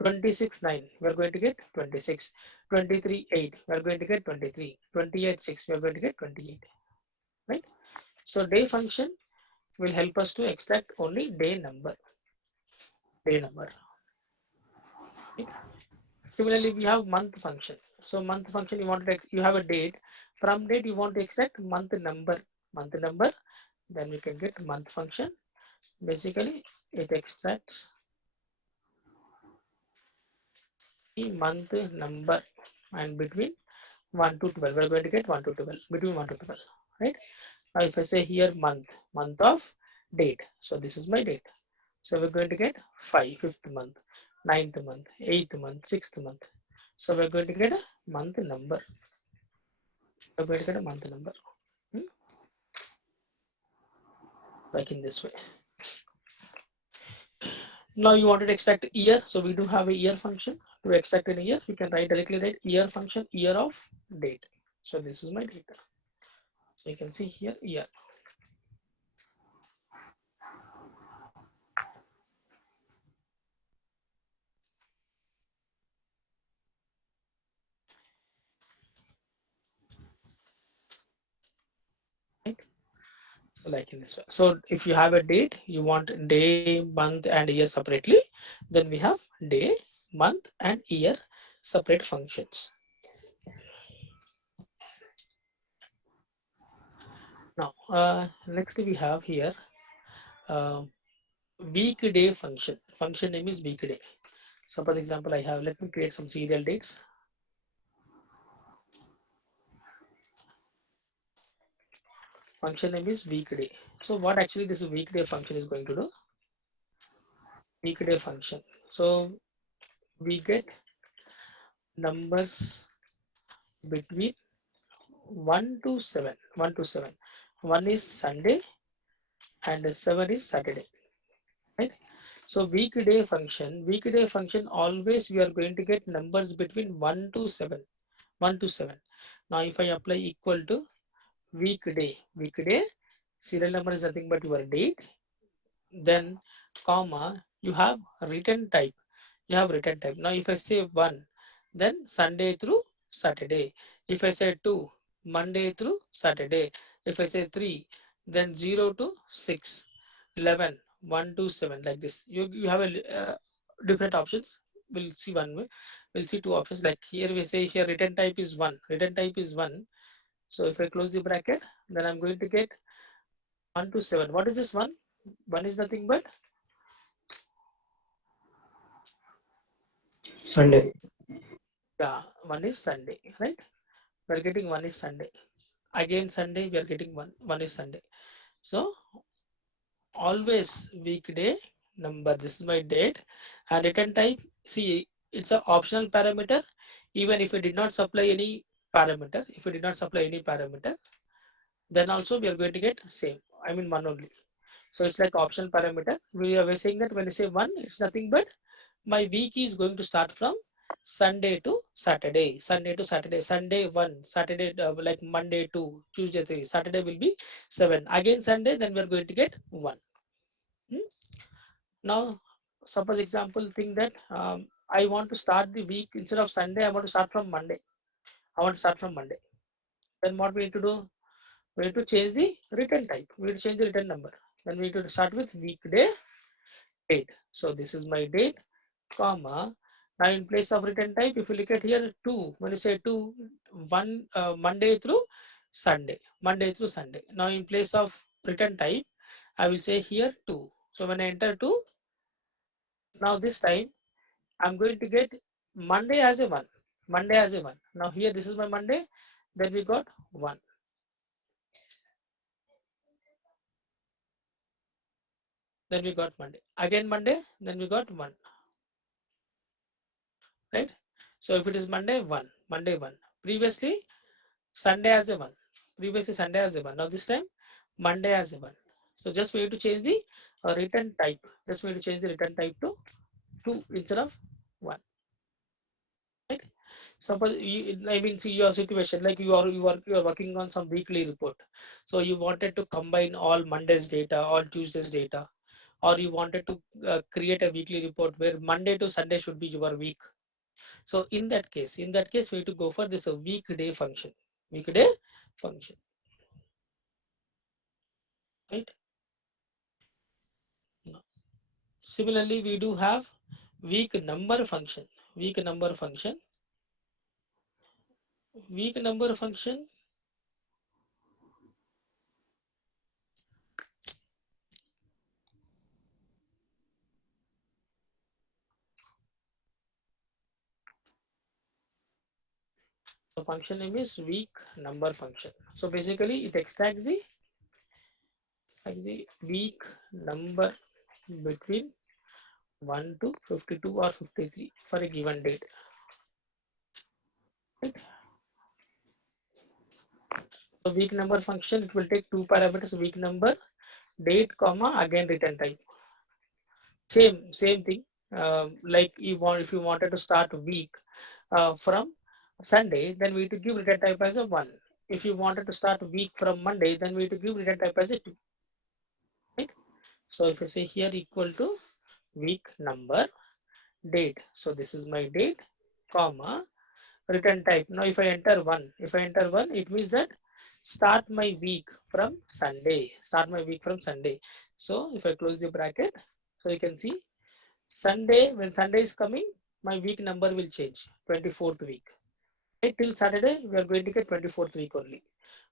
26/9, we're going to get 26. 23/8, we're going to get 23. 28/6, we're going to get 28. Right? So day function will help us to extract only day number. Day number. Right? Similarly, we have month function. So month function, you have a date. From date, you want to extract month number. Month number, then we can get month function. Basically, it extracts the month number, and between 1 to 12, we're going to get 1 to 12, between 1 to 12, right? Now, if I say here month of date, so this is my date. So we're going to get 5th month, 9th month, 8th month, 6th month. So we're going to get a month number. We're going to get a month number, like in this way. Now you wanted to extract year, so we do have a year function. To extract in a year, you can directly write year function, year of date. So this is my data. So you can see here year. Right? So like in this way. So if you have a date, you want day, month, and year separately, then we have day, month, and year separate functions. Now, next we have here uh, weekday function. Function name is weekday. Suppose example I have, let me create some serial dates. Function name is weekday. So what actually this weekday function is going to do? Weekday function. So we get numbers between 1 to 7. 1 to 7. 1 is Sunday and 7 is Saturday. Right? So weekday function always we are going to get numbers between 1 to 7. 1 to 7. Now if I apply equal to weekday, serial number is nothing but your date, then comma, you have written type. Now if I say 1, then Sunday through Saturday. If I say 2, Monday through Saturday. If I say 3, then 0 to 6, 11, 1 to 7, like this. You have a different options. We'll see one way. We'll see two options. Like here we say here written type is 1. Written type is 1. So if I close the bracket, then I'm going to get 1 to 7. What is this 1? 1 is nothing but Sunday. yeah, 1 is Sunday, right? We're getting 1 is Sunday. Again Sunday, we are getting 1. 1 is Sunday. So always weekday number. This is my date and return type. See, it's an optional parameter. Even if we did not supply any parameter, then also we are going to get same. I mean 1 only. So it's like optional parameter. We are saying that when you say 1, it's nothing but my week is going to start from Sunday to Saturday. Sunday 1, Saturday like Monday 2, Tuesday 3, Saturday will be 7. Again Sunday, then we are going to get 1. Hmm? Now, suppose example think that I want to start the week instead of Sunday. I want to start from Monday. I want to start from Monday. Then what we need to do? We need to change the return type. We need to change the return number. Then we need to start with weekday date. So this is my date, comma. Now in place of return type, if you look at here, 2. When you say 2, 1 Monday through Sunday. Monday through Sunday. Now in place of return type, I will say here 2. So when I enter 2, now this time I'm going to get Monday as a 1. Monday as a 1. Now here this is my Monday. Then we got 1. Then we got Monday. Again Monday. Then we got 1. Right? So if it is Monday 1. Monday 1. Previously Sunday as a 1. Previously Sunday as a 1. Now this time Monday as a 1. So just we need to change the return type. Just we need to change the return type to 2 instead of 1. Right? Suppose you, I mean, see your situation like you are working on some weekly report. So you wanted to combine all Monday's data, all Tuesday's data, or you wanted to create a weekly report where Monday to Sunday should be your week. So in that case, we need to go for this weekday function. Weekday function, right? Now, similarly, we do have week number function. Week number function. Week number function. The function name is week number function. So basically, it extracts the week number between 1 to 52 or 53 for a given date. Right? So week number function, it will take two parameters: week number, date, comma, again return type. Same thing. Like if you wanted to start a week from Sunday, then we need to give return type as a 1. If you wanted to start a week from Monday, then we need to give return type as a 2. Right? So if I say here equal to week number, date. So this is my date, comma, return type. Now if I enter 1, it means that start my week from Sunday. Start my week from Sunday. So if I close the bracket, so you can see Sunday, when Sunday is coming, my week number will change, 24th week. Right, till Saturday, we are going to get 24th week only.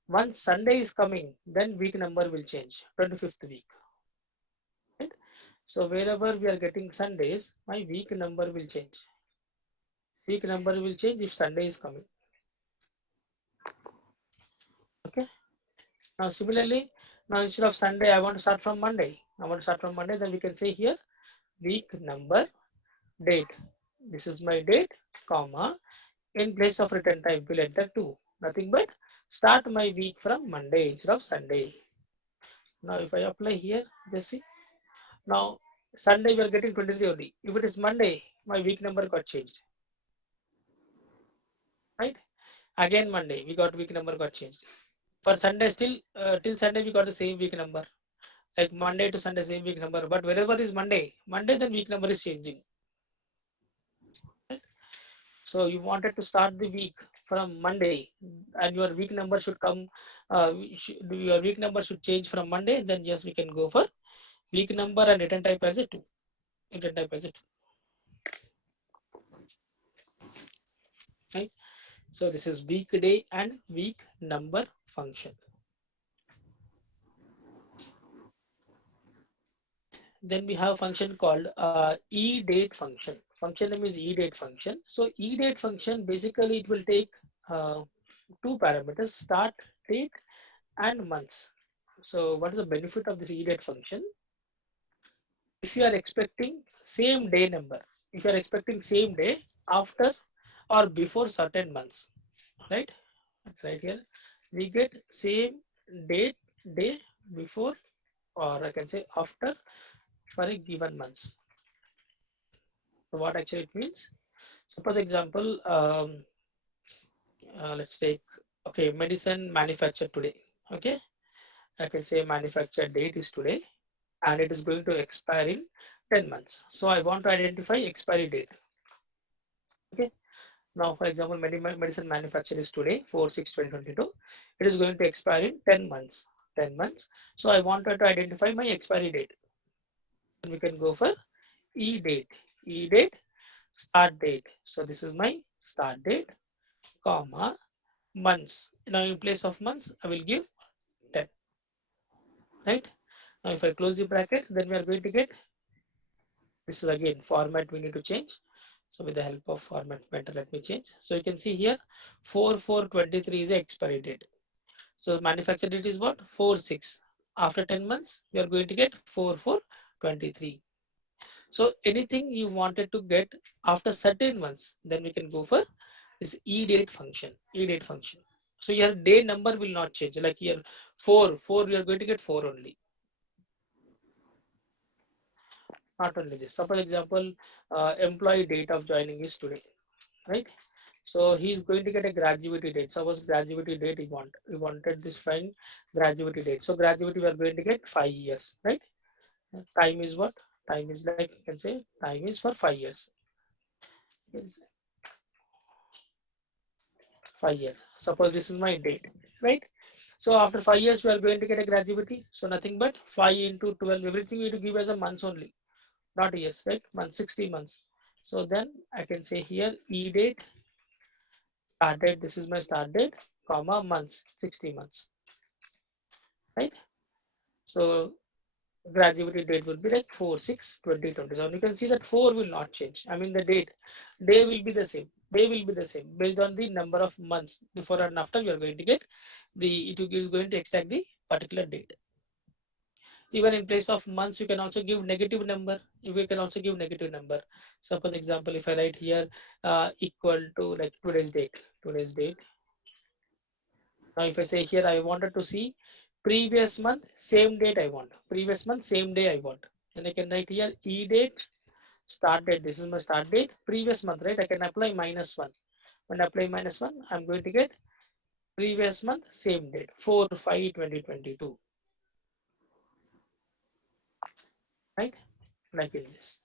Once Sunday is coming, then week number will change, 25th week. Right? So wherever we are getting Sundays, my week number will change. Week number will change if Sunday is coming. Okay. Now similarly, now instead of Sunday, I want to start from Monday. Then we can say here week number, date. This is my date, comma. In place of return type, we'll enter 2. Nothing but start my week from Monday instead of Sunday. Now if I apply here, just see. Now Sunday we are getting 23 only. If it is Monday, my week number got changed. Right? Again Monday, we got week number got changed. For Sunday still till Sunday we got the same week number. Like Monday to Sunday same week number. But wherever is Monday then week number is changing. Right? So you wanted to start the week from Monday, and your week number should come. Your week number should change from Monday. Then yes, we can go for week number and return type as a 2. Return type as a 2. Right. So this is weekday and week number function. Then we have a function called eDate function. Function name is eDate function. So eDate function basically it will take two parameters: start date and months. So what is the benefit of this eDate function? If you are expecting same day number, if you are expecting same day after or before certain months, right? Right here, we get same date day before, or I can say after, for a given months. So what actually it means? Suppose example, let's take, okay, medicine manufactured today. Okay, I can say manufacture date is today and it is going to expire in 10 months. So I want to identify expiry date. Now, for example, medicine manufacture is today 4/6/2022. It is going to expire in 10 months. 10 months. So I wanted to identify my expiry date. And we can go for E date. E date, start date. So this is my start date, comma, months. Now in place of months, I will give 10. Right? Now if I close the bracket, then we are going to get, this is again format we need to change. So with the help of format painter, let me change. So you can see here 4/4/23 is the expiry date. So manufacture date is what? 4/6. After 10 months, you are going to get 4/4/23. So anything you wanted to get after certain months, then we can go for this e-date function. E-date function. So your day number will not change. Like here 4, you are going to get 4 only. Not only this. Suppose example, employee date of joining is today, right? So he's going to get a gratuity date. Suppose gratuity date he wanted this fine gratuity date. So gratuity we are going to get 5 years, right? Time is what? Time is like you can say time is for 5 years. 5 years. Suppose this is my date, right? So after 5 years we are going to get a gratuity. So nothing but 5 into 12. Everything we need to give as a months only, not years, right? Months, 60 months. So then I can say here e date, start date. This is my start date, comma months, 60 months, right? So graduating date will be like 4/6/2027. You can see that 4 will not change. I mean the day will be the same. Day will be the same based on the number of months before and after we are going to get it is going to extract the particular date. Even in place of months, you can also give negative number. If you can also give negative number. Suppose example, if I write here equal to like today's date. Now if I say here I wanted to see previous month, same date I want. Previous month, same day I want. Then I can write here E date, start date. This is my start date. Previous month, right? I can apply -1. When I apply -1, I'm going to get previous month, same date, 4/5/2022. Right? Like this.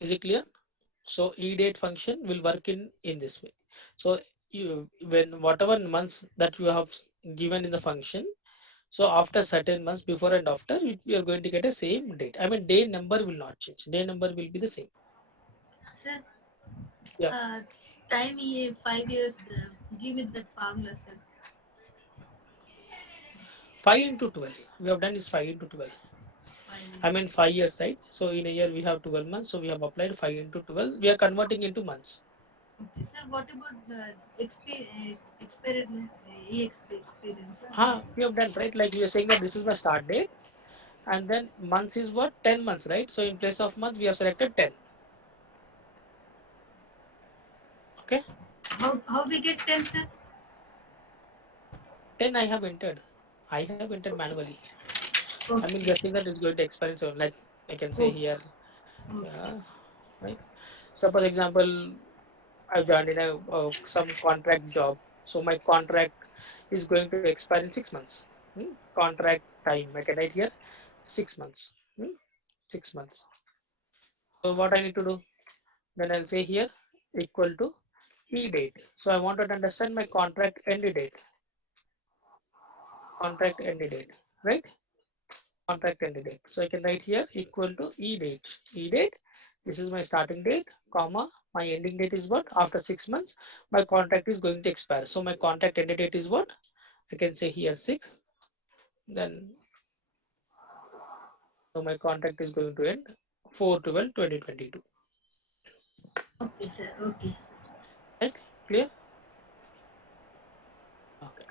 Is it clear? So E date function will work in this way. So you when whatever months that you have given in the function, so after certain months, before and after, you are going to get a same date. I mean, day number will not change. Day number will be the same. Sir, Yeah, uh, time 5 years. Give me that formula, sir. 5 into 12. We have done is 5 into 12. I 5 years. mean, 5 years, right? So in a year we have 12 months. So we have applied 5 into 12. We are converting into months. Okay, sir. What about the experiment? Experience, sir. We have done, right? Like we are saying that this is my start date. And then months is what? 10 months, right? So in place of month, we have selected 10. Okay. How we get 10, sir? 10 I have entered. I have entered manually. I mean, Okay. guessing that is going to expire so like I can say Oh, here, okay. yeah, right? Suppose example, I joined in a some contract job. So my contract is going to expire in 6 months. Contract time, I can write here 6 months. 6 months. So what I need to do? Then I'll say here equal to E date. So I wanted to understand my contract end date. Contract end date, right? Contract end date. So I can write here equal to E date. E date. This is my starting date, comma. My ending date is what? After 6 months, my contract is going to expire. So my contract end date is what? I can say here 6. Then so my contract is going to end 4/12/2022. Okay, sir. Okay. Right? Clear? Okay.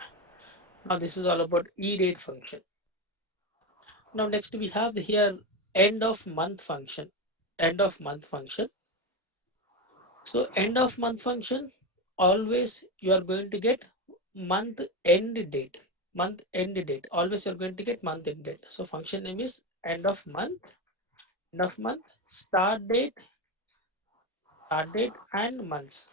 Now this is all about E date function. Now next we have here end of month function. End of month function. So end of month function, always you are going to get month end date. Month end date. Always you are going to get month end date. So function name is end of month, start date and months.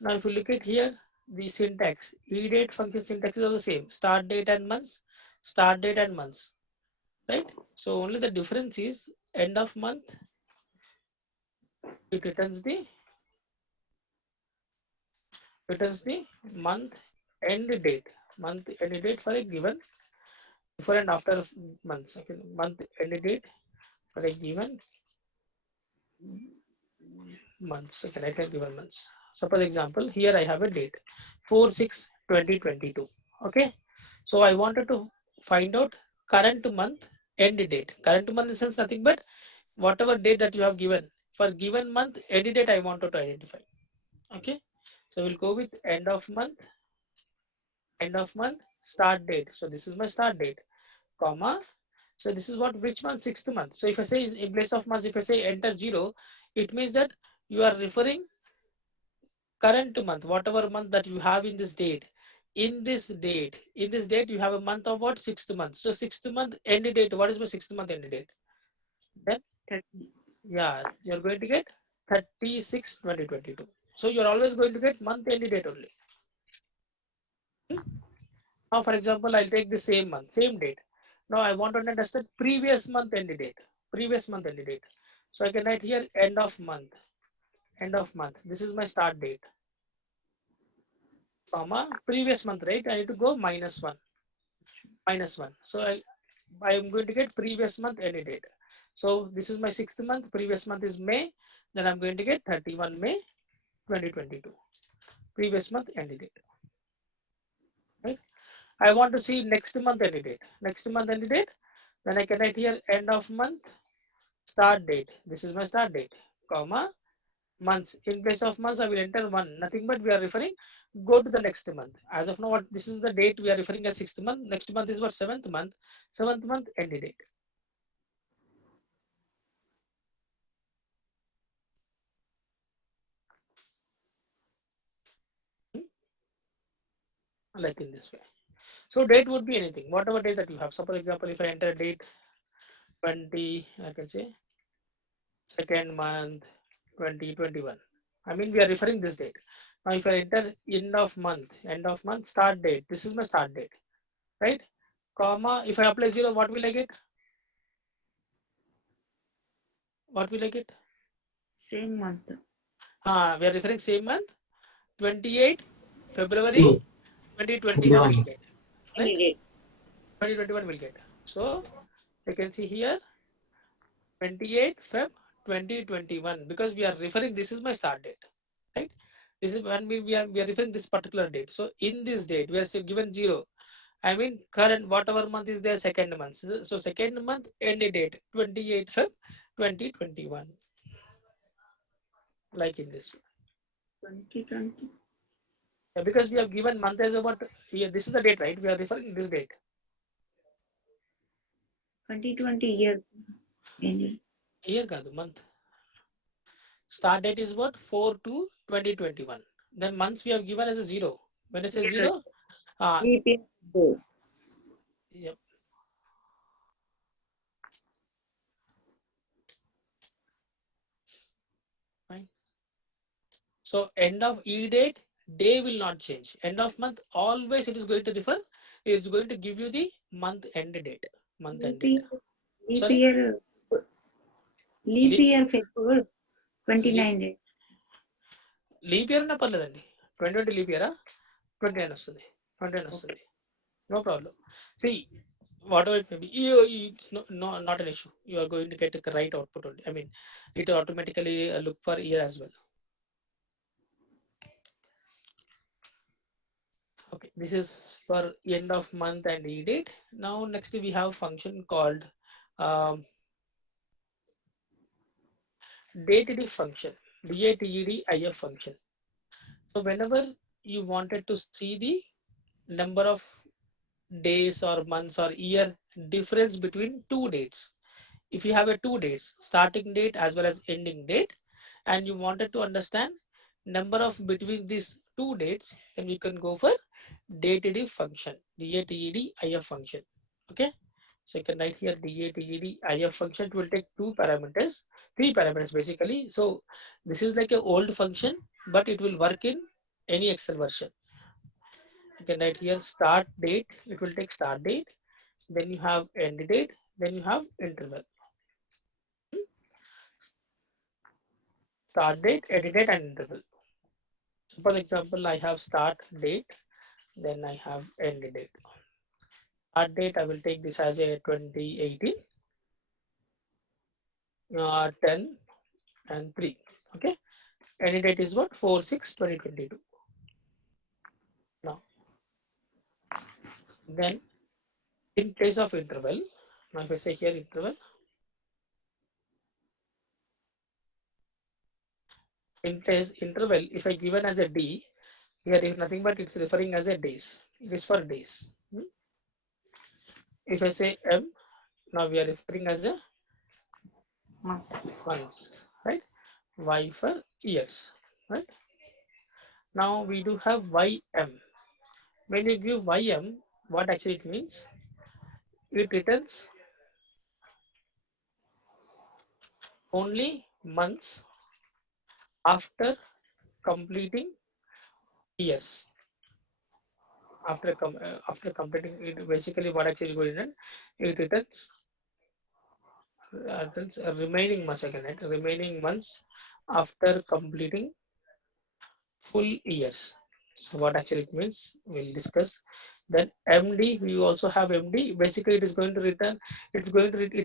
Now if you look at here, the syntax, E date function syntax is all the same. Start date and months, start date and months, right? So only the difference is end of month, it returns the month end date, month end date for a given before and after months. Okay, month end date for a given months. Okay, I can given months. Suppose example, here I have a date 4/6/2022. Okay, so I wanted to find out current month end date. Current month is nothing but whatever date that you have given for given month end date I wanted to identify. Okay, so we'll go with end of month start date. So this is my start date, comma. So this is what which month? Sixth month. So if I say in place of months, if I say enter 0, it means that you are referring current month, whatever month that you have in this date. In this date, you have a month of what? Sixth month. So sixth month end date. What is my sixth month end date? Then 30. yeah, you're going to get 36/2022. So you're always going to get month end date only. Now, for example, I'll take the same month, same date. Now I want to understand previous month end date. Previous month end date. So I can write here end of month. End of month. This is my start date, comma previous month, right? I need to go -1. -1. So I am going to get previous month end date. So this is my sixth month. Previous month is May. Then I'm going to get 31 May 2022. Previous month end date. Right? I want to see next month end date. Next month end date. Then I can write here end of month start date. This is my start date, comma months. In place of months, I will enter one. Nothing but we are referring. Go to the next month. As of now, what this is the date we are referring as sixth month. Next month is what? Seventh month. Seventh month end date. Hmm? Like in this way. So date would be anything, whatever date that you have. Suppose example, if I enter date 20, I can say second month 2021. I mean, we are referring this date. Now, if I enter end of month start date. This is my start date, right? Comma. If I apply 0, what will I get? What will I get? Same month. We are referring same month, 28 February 2021 will 21. get, right? Candidate. 2021 will get. So you can see here 28 Feb 2021 because we are referring this is my start date, right? This is when we are referring this particular date. So in this date we are given 0. I mean current whatever month is there second month. So second month end date 28 Feb 2021, like in this way. 2020. Yeah, because we have given month as a what? Yeah, this is the date, right? We are referring this date. 2020 year. Ended. Year కాదు month. Start date is what? 4/2/2021. Then months we have given as a 0. When I say 0, Leap year. Go. yep, fine. So end of E date, day will not change. End of month, always it is going to refer. It's going to give you the month end date. Month end Leap date. year. Leap Sorry, year. Leap leap, year February leap, 29 days. leap year అన్నా పర్లేదండి. 2020 leap year 29 వస్తుంది. 29 Okay. వస్తుంది. No problem. See, whatever it may be, it's not an issue. You are going to get the right output only. I mean, it automatically look for year as well. Okay, this is for end of month and e date. Now, next we have function called um, dated function, dated function. So, whenever you wanted to see the number of days or months or year difference between two dates, if you have a two dates starting date as well as ending date and you wanted to understand number of between these two dates, then we can go for dated function, dated function. Okay, so you can write here dated function. It will take two parameters, three parameters basically. So this is like a old function but it will work in any excel version. You can write here start date, it will take start date, then you have end date, then you have interval. start date, edit date, and interval. So for example, I have start date, then I have end date. Start date, I will take this as a 2018, 10 and 3. Okay. End date is what? 4/6/2022. Now, then in place of interval, now if I say here interval, in place interval, if I given as a D, here is nothing but it's referring as a days. It is for days. If I say M, now we are referring as a months, right? Y for years, right? Now we do have YM. When you give YM, what actually it means? It returns only months after completing years. After completing it, basically what actually going on, it returns remaining months again, right? Remaining months after completing full years. So what actually it means, we'll discuss. Then MD, we also have MD. Basically, it is going to return. It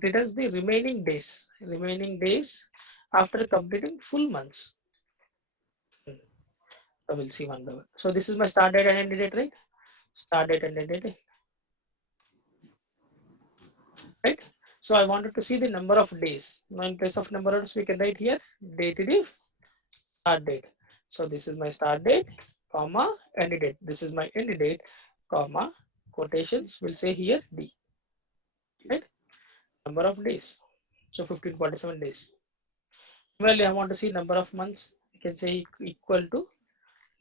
returns the remaining days after completing full months. So we'll see one by one. So this is my start date and end date, right? Start date and end date, right? So I wanted to see the number of days. Now in place of number of days, we can write here dative start date. So this is my start date, comma, end date. This is my end date, comma, quotations will say here D, right? Number of days. So 1547 days. Well, I want to see number of months. You can say equal to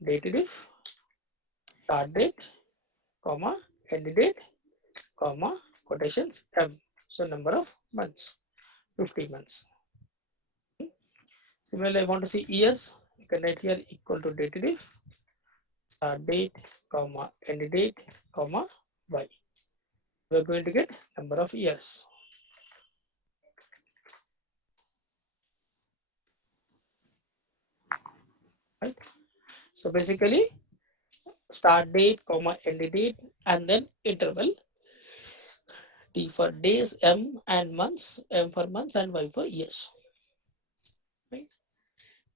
dative start date, comma, end date, comma, quotations M. So number of months, 50 months. Similarly, I want to see years. You can write here equal to dative start date, comma, end date, comma, Y. We're going to get number of years. Right? So basically, start date, comma, end date, and then interval. T for days, M and months, M for months, and Y for years. Right?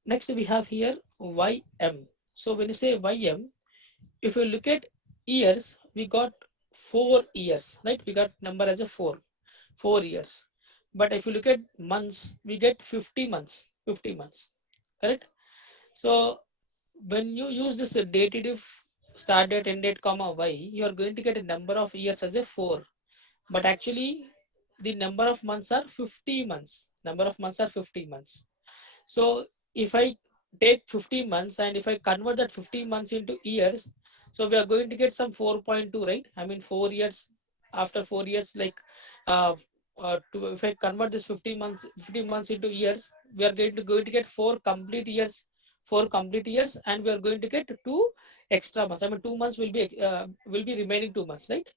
Next, we have here YM. So when you say YM, if you look at years, we got 4 years, right? We got number as a 4 years. But if you look at months, we get 50 months, correct? So when you use this dative start date, end date, comma, Y, you are going to get a number of years as a 4. But actually, the number of months are 50 months. Number of months are 50 months. So if I take 50 months and if I convert that 50 months into years, so we are going to get some 4.2, right? I mean 4 years, after 4 years, like if I convert this 50 months into years, we are going to get 4 complete years, and we are going to get 2 extra months. I mean 2 months will be remaining 2 months, right?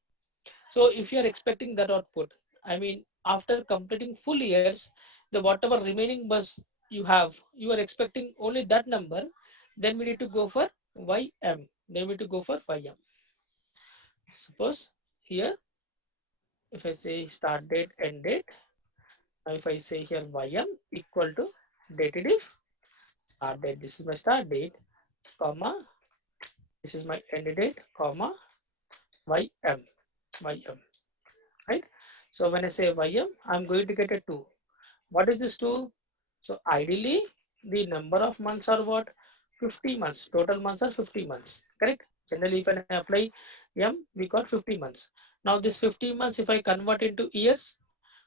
So if you are expecting that output, I mean, after completing full years, the whatever remaining bus you have, you are expecting only that number, then we need to go for YM. Then we need to go for YM. Suppose here, if I say start date, end date, if I say here YM equal to dative start date, this is my start date, comma, this is my end date, comma, YM, YM, right? So when I say YM, I'm going to get a 2. What is this 2? So ideally, the number of months are what? 50 months. Total months are 50 months. Correct? Generally, if I apply M, we got 50 months. Now this 50 months, if I convert into years,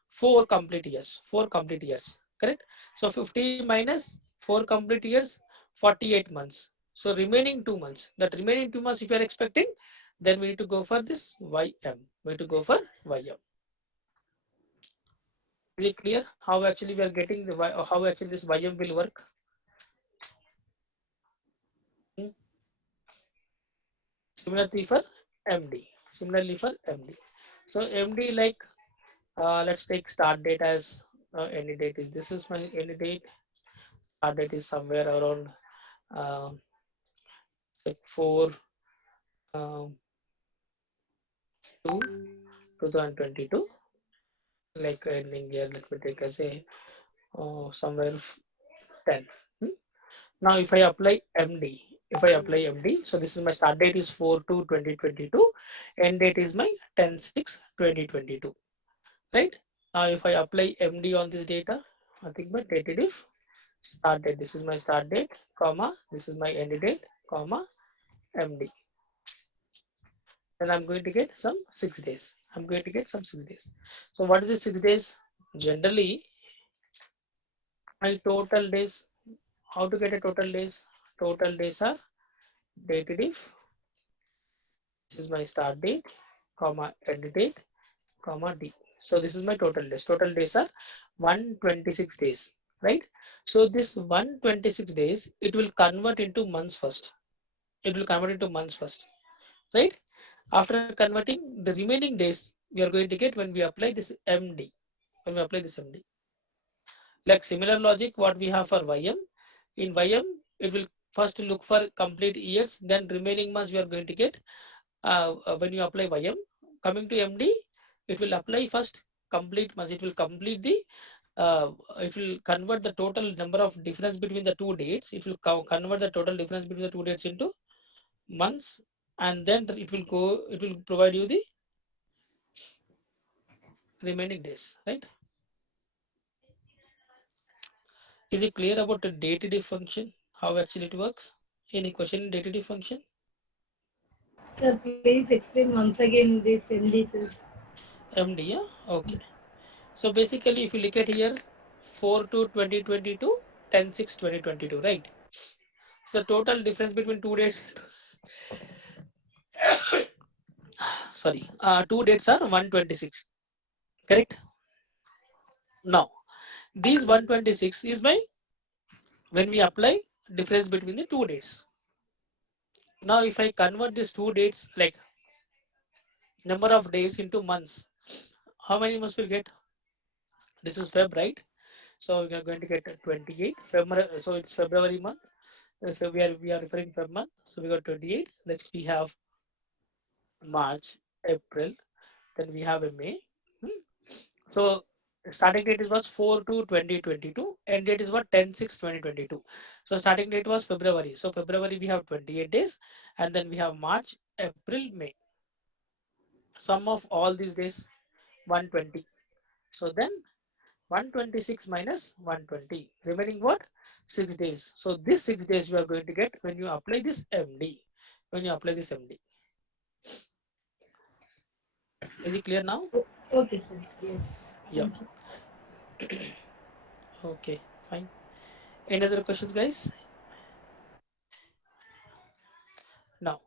4 complete years. 4 complete years. Correct? So 50 minus 4 complete years, 48 months. So remaining 2 months. That remaining 2 months, if you are expecting, then we need to go for this YM. We need to go for YM. Is it clear how actually we are getting the how actually this YM will work? Hmm. Similarly for MD. Similarly for MD. So MD, like let's take start date as any date is, this is my any date, start date is somewhere around uh, like 4 um, 2 2022, like ending year. Let me take as a somewhere 10. Hmm? Now if I apply MD, so this is my start date is 4/2/2022, end date is my 10/6/2022, right? Now if I apply MD on this data, nothing but dated if start date. This is my start date, comma, this is my end date, comma, MD. Then I'm going to get some 6 days. I'm going to get some 6 days. So what is the 6 days? Generally, my total days, how to get a total days? Total days are dated if, this is my start date, comma, end date, comma, D. So this is my total days. Total days are 126 days, right? So this 126 days, it will convert into months first. It will convert into months first, right? After converting the remaining days, we are going to get when we apply this MD. When we apply this MD. Like similar logic, what we have for YM. In YM, it will first look for complete years, then remaining months we are going to get when you apply YM. Coming to MD, it will apply first complete months. It will complete the it will convert the total number of difference between the two dates. It will convert the total difference between the two dates into months, and then it will provide you the remaining days, right? Is it clear about the day-to-day function, how actually it works? Any question in day-to-day function? Sir, please explain once again this MD, sir. MD, yeah? Okay. So basically, if you look at here, 4/2/2022, 10/6/2022, right? So total difference between two dates, sorry, two dates are 126, correct? Now, these 126 is my, when we apply difference between the two dates. Now, if I convert these two dates, like number of days into months, how many months will get? This is Feb, right? So we are going to get 28 February. So it's February month. So we are referring Feb month. So we got 28. Next we have March, April. Then we have a May. Hmm. So starting date is was 4/2/2022. End date is what 10/6/2022. So starting date was February. So February we have 28 days, and then we have March, April, May. Sum of all these days 120. So then 126 minus 120, remaining what? 6 days. So this 6 days you are going to get when you apply this MD. When you apply this MD. Is it clear now? Okay, sir. Yes. Yeah. Thank you. Okay, fine. Any other questions, guys? Now,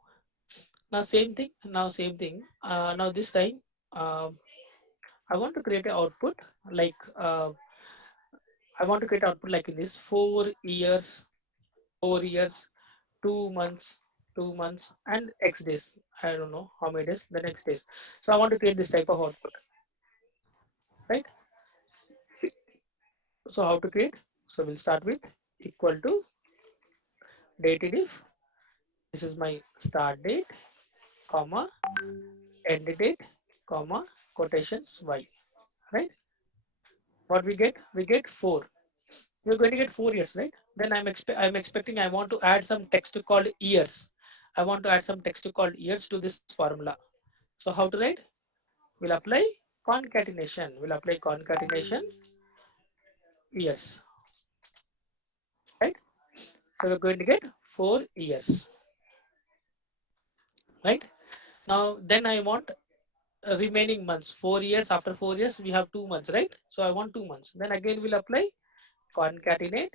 now same thing. Now same thing. Now this time, I want to create an output like I want to create output like in this 4 years, 4 years, 2 months, 2 months, and X days. I don't know how many days, the next days. So I want to create this type of output, right? So how to create? So we'll start with equal to dated if this is my start date, comma, end date, comma, quotations y, right? What we get? We get 4. We're going to get 4 years, right? Then I'm expecting I want to add some text called years. I want to add some text called years to this formula. So how to write? We'll apply concatenation. We'll apply concatenation years, right? So we're going to get 4 years, right? Now then I want remaining months. 4 years, after 4 years we have 2 months, right? So I want 2 months. Then again we'll apply concatenate,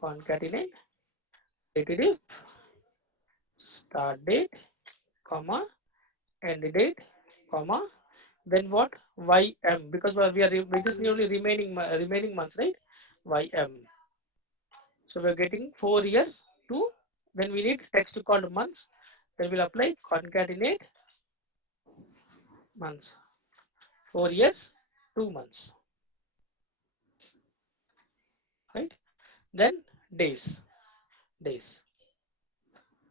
concatenate dated start date, comma, end date, comma, then what? Ym, because we just need only remaining months, right? Ym. So we're getting 4 years to, then we need text called months. Then we'll apply concatenate months. 4 years, 2 months, right? then days, days,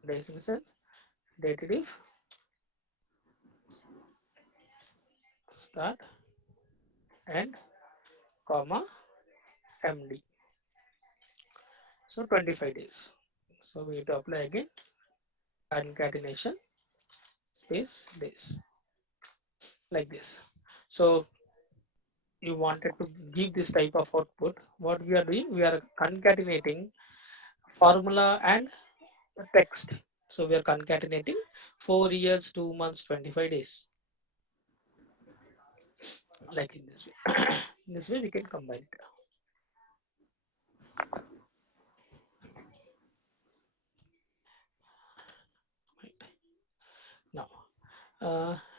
days in the sense dative start and comma MD. So 25 days. So we need to apply again concatenation space days like this. So you wanted to give this type of output. What we are doing, we are concatenating formula and text. So we are concatenating 4 years, 2 months, 25 days. Like in this way. In this way we can combine it. Right. Now,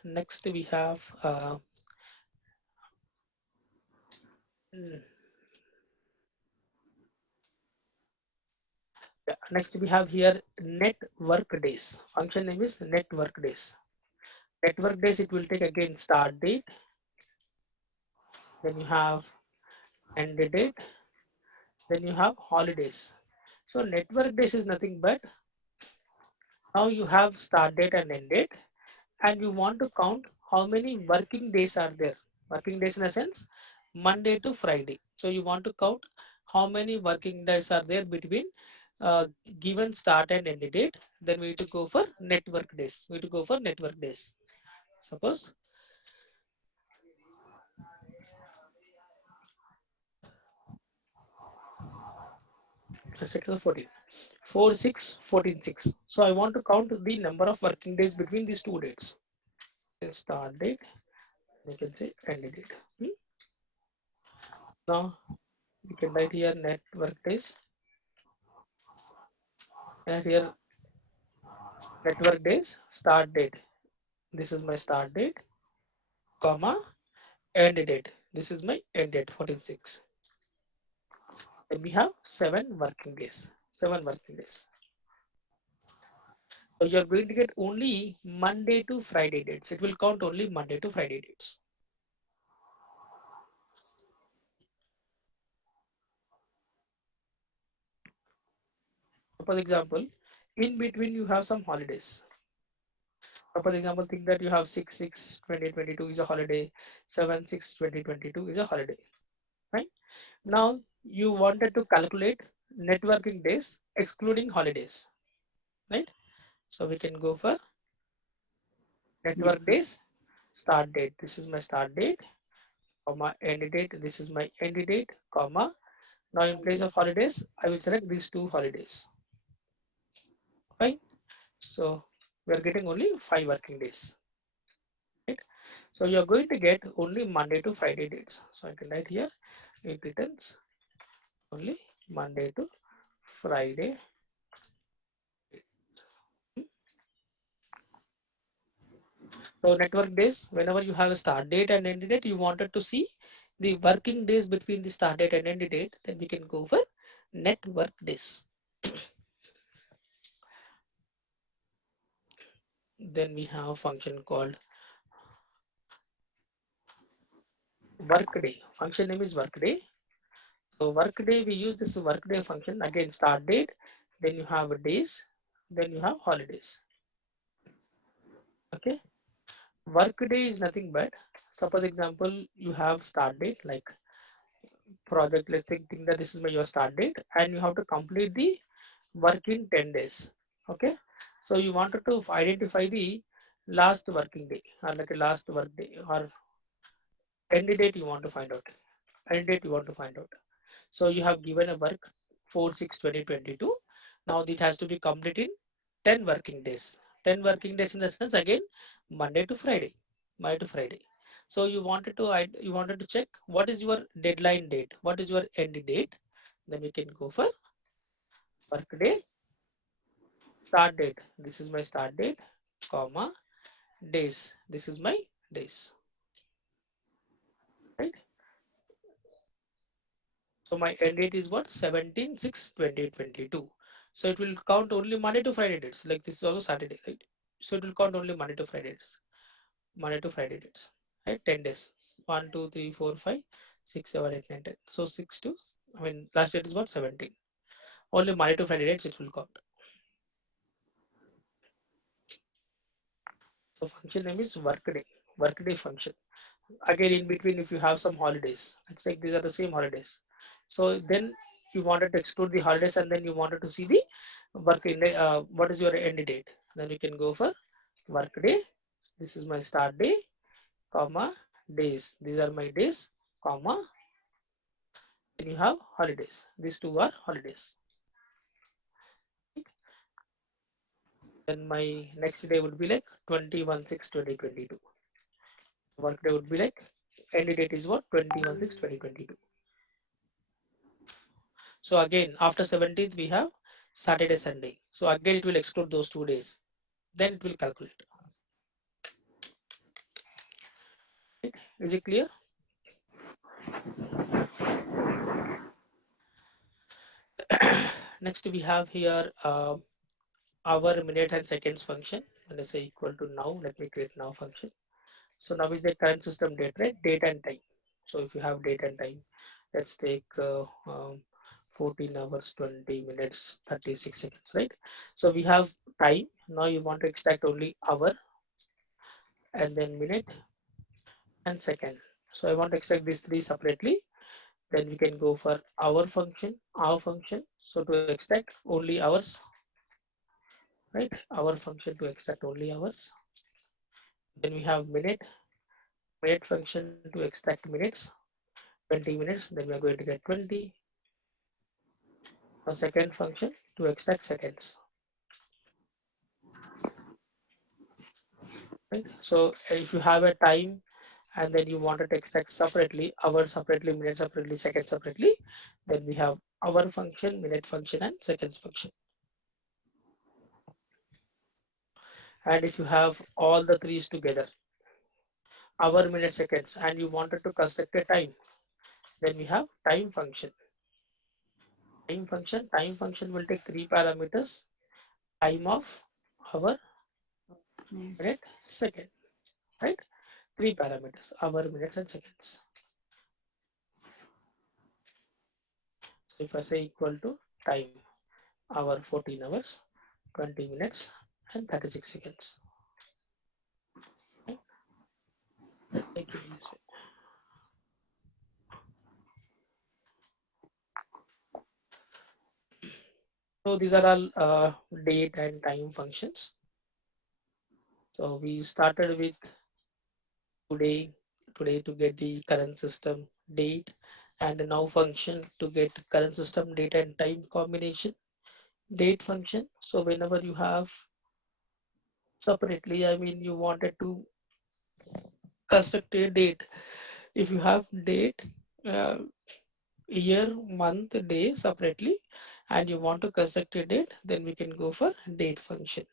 next we have mm, yeah, next we have here network days. Function name is network days. Network days, it will take again start date, then you have end date, then you have holidays. So network days is nothing but now you have start date and end date, and you want to count how many working days are there. Working days in a sense Monday to Friday. So you want to count how many working days are there between given start and end date. Then we need to go for network days. We need to go for network days. Suppose let's take the 14. 4, 6, 14, 6. So I want to count the number of working days between these two dates. Start date, you can say end date. Now you can write here network days, and here network days start date. This is my start date, comma end date. This is my end date 14/6. Then we have 7 working days. 7 working days. So you're going to get only Monday to Friday dates. It will count only Monday to Friday dates. For example, in between you have some holidays. For example, think that you have 6/6/2022 is a holiday, 7/6/2022 is a holiday, right? Now you wanted to calculate networking days excluding holidays, right? So we can go for network days, start date. This is my start date, comma end date. This is my end date, comma. Now in place of holidays, I will select these two holidays, right? So we are getting only 5 working days. Right? So you're going to get only Monday to Friday dates. So I can write here it returns only Monday to Friday. So network days, whenever you have a start date and end date, you wanted to see the working days between the start date and end date, then we can go for network days. Then we have a function called workday. Function name is workday. So workday, we use this workday function again start date, then you have days, then you have holidays. Okay, workday is nothing but suppose example you have start date like project. Let's think that this is my your start date, and you have to complete the work in 10 days. Okay, so you wanted to identify the last working day or like a last work day or end date you want to find out. End date you want to find out. So you have given a work 4/6/2022. Now it has to be complete in 10 working days. 10 working days in the sense again Monday to Friday. Monday to Friday. So you wanted to check what is your deadline date, what is your end date. Then we can go for work day start date. This is my start date, comma days. This is my days. Right. So my end date is what 17/6/2022. So it will count only Monday to Friday dates. Like this is also Saturday, right? So it will count only Monday to Friday dates. Monday to Friday dates. Right? 10 days. 1, 2, 3, 4, 5, 6, 7, 8, 9, 10. So 6 to I mean last date is what 17. only Monday to Friday dates it will count. So function name is workday function. Again, in between, if you have some holidays, let's say these are the same holidays. So then you wanted to exclude the holidays and then you wanted to see the what is your end date. Then you can go for workday. This is my start day, comma, days. These are my days, comma. Then you have holidays. These two are holidays. Then my next day would be like 21/6/2022. Workday would be like end date is what 21/6/2022. So again after 17th we have Saturday, Sunday. So again it will exclude those 2 days. Then it will calculate. Right? Is it clear? Next we have here hour, minute and seconds function. When I say equal to now, let me create now function. So now is the current system date, right? Date and time. So if you have date and time, let's take 14 hours, 20 minutes, 36 seconds, right? So we have time. Now you want to extract only hour and then minute and second. So I want to extract these three separately. Then we can go for hour function. So to extract only hours, right? Hour function to extract only hours. Then we have minute function to extract minutes, 20 minutes. Then we are going to get 20. A second function to extract seconds, right? So if you have a time and then you wanted to extract separately, hours separately, minutes separately, seconds separately, then we have hour function, minute function, and seconds function. And if you have all the threes together, hour, minute, seconds, and you wanted to construct a time, then we have time function. Time function will take three parameters: time of hour, minute, second, right? Three parameters: hour, minutes, and seconds. So if I say equal to time, hour 14 hours, 20 minutes, and 36 seconds. Right? Take it this way. So these are all date and time functions. So we started with today, today to get the current system date, and now function to get current system date and time combination. Date function. So whenever you have separately, I mean you wanted to construct a date. If you have date, uh, year, month, day separately, and you want to construct a date, then we can go for date function,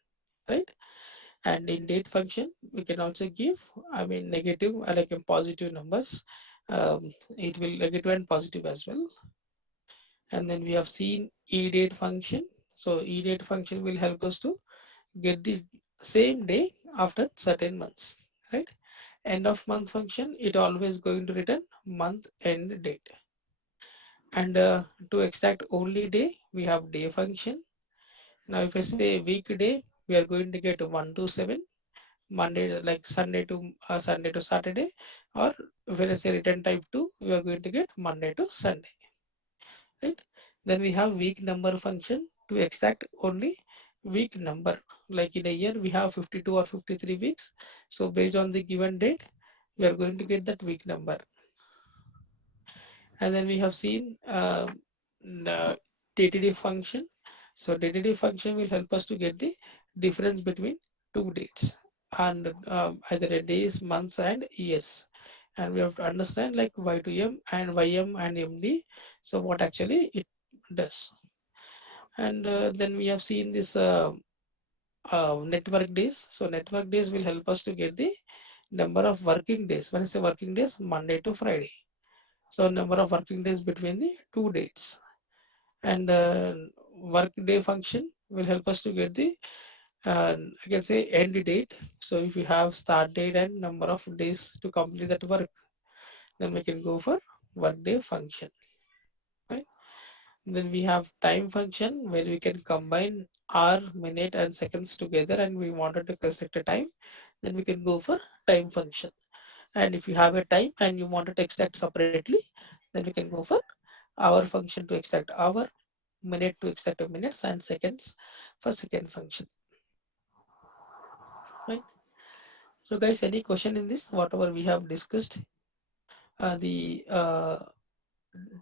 right? And in date function, we can also give, I mean, negative like a positive numbers. It will negative and positive as well. And then we have seen edate function. So edate function will help us to get the same day after certain months, right? End of month function, it always going to return month end date. And to extract only day, we have day function. Now if I say weekday, we are going to get 1 to 7, Monday like Sunday to Saturday, or when I say return type 2, we are going to get Monday to Sunday, right? Then we have week number function to extract only week number. Like in a year, we have 52 or 53 weeks. So based on the given date, we are going to get that week number. And then we have seen DTD function. So DTD function will help us to get the difference between two dates and either a days, months, and years. And we have to understand like Y2M and YM and MD. So what actually it does. And then we have seen this network days. So network days will help us to get the number of working days. When I say working days, Monday to Friday. So number of working days between the two dates. And work day function will help us to get the I can say end date. So if you have start date and number of days to complete that work, then we can go for work day function, right? Then we have time function where we can combine hour, minute, and seconds together, and we wanted to construct a time. Then we can go for time function. And if you have a time and you wanted to extract separately, then we can go for hour function to extract hour, minute to extract minutes, and seconds for second function. Right. So, guys, any question in this? Whatever we have discussed, the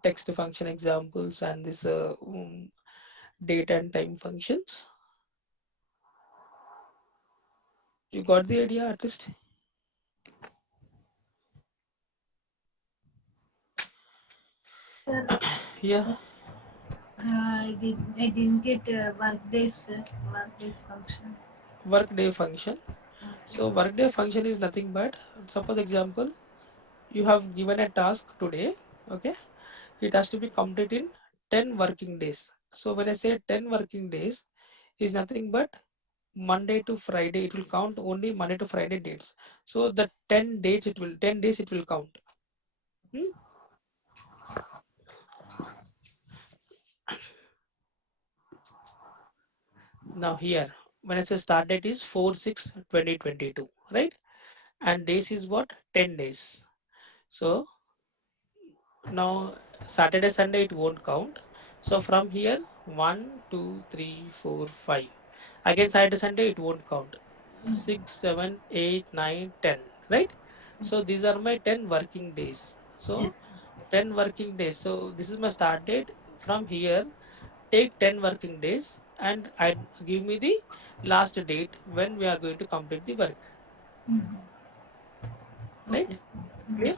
text function examples and this date and time functions. You got the idea at least? Sir, Yeah. I didn't get work days function. Workday function. So workday function is nothing but, suppose example, you have given a task today. Okay, it has to be completed in 10 working days. So when I say 10 working days is nothing but Monday to Friday, it will count only Monday to Friday dates. So the 10 dates, it will 10 days it will count. Hmm? Now here, when I say start date is 4/6/2022, right? And days is what? 10 days. So now Saturday, Sunday, it won't count. So from here, 1, 2, 3, 4, 5. Again, Saturday, Sunday, it won't count. 6, 7, 8, 9, 10. Right? So these are my 10 working days. So Yes. 10 working days. So this is my start date. From here, take 10 working days and I give me the last date when we are going to complete the work. Okay. Right? Clear?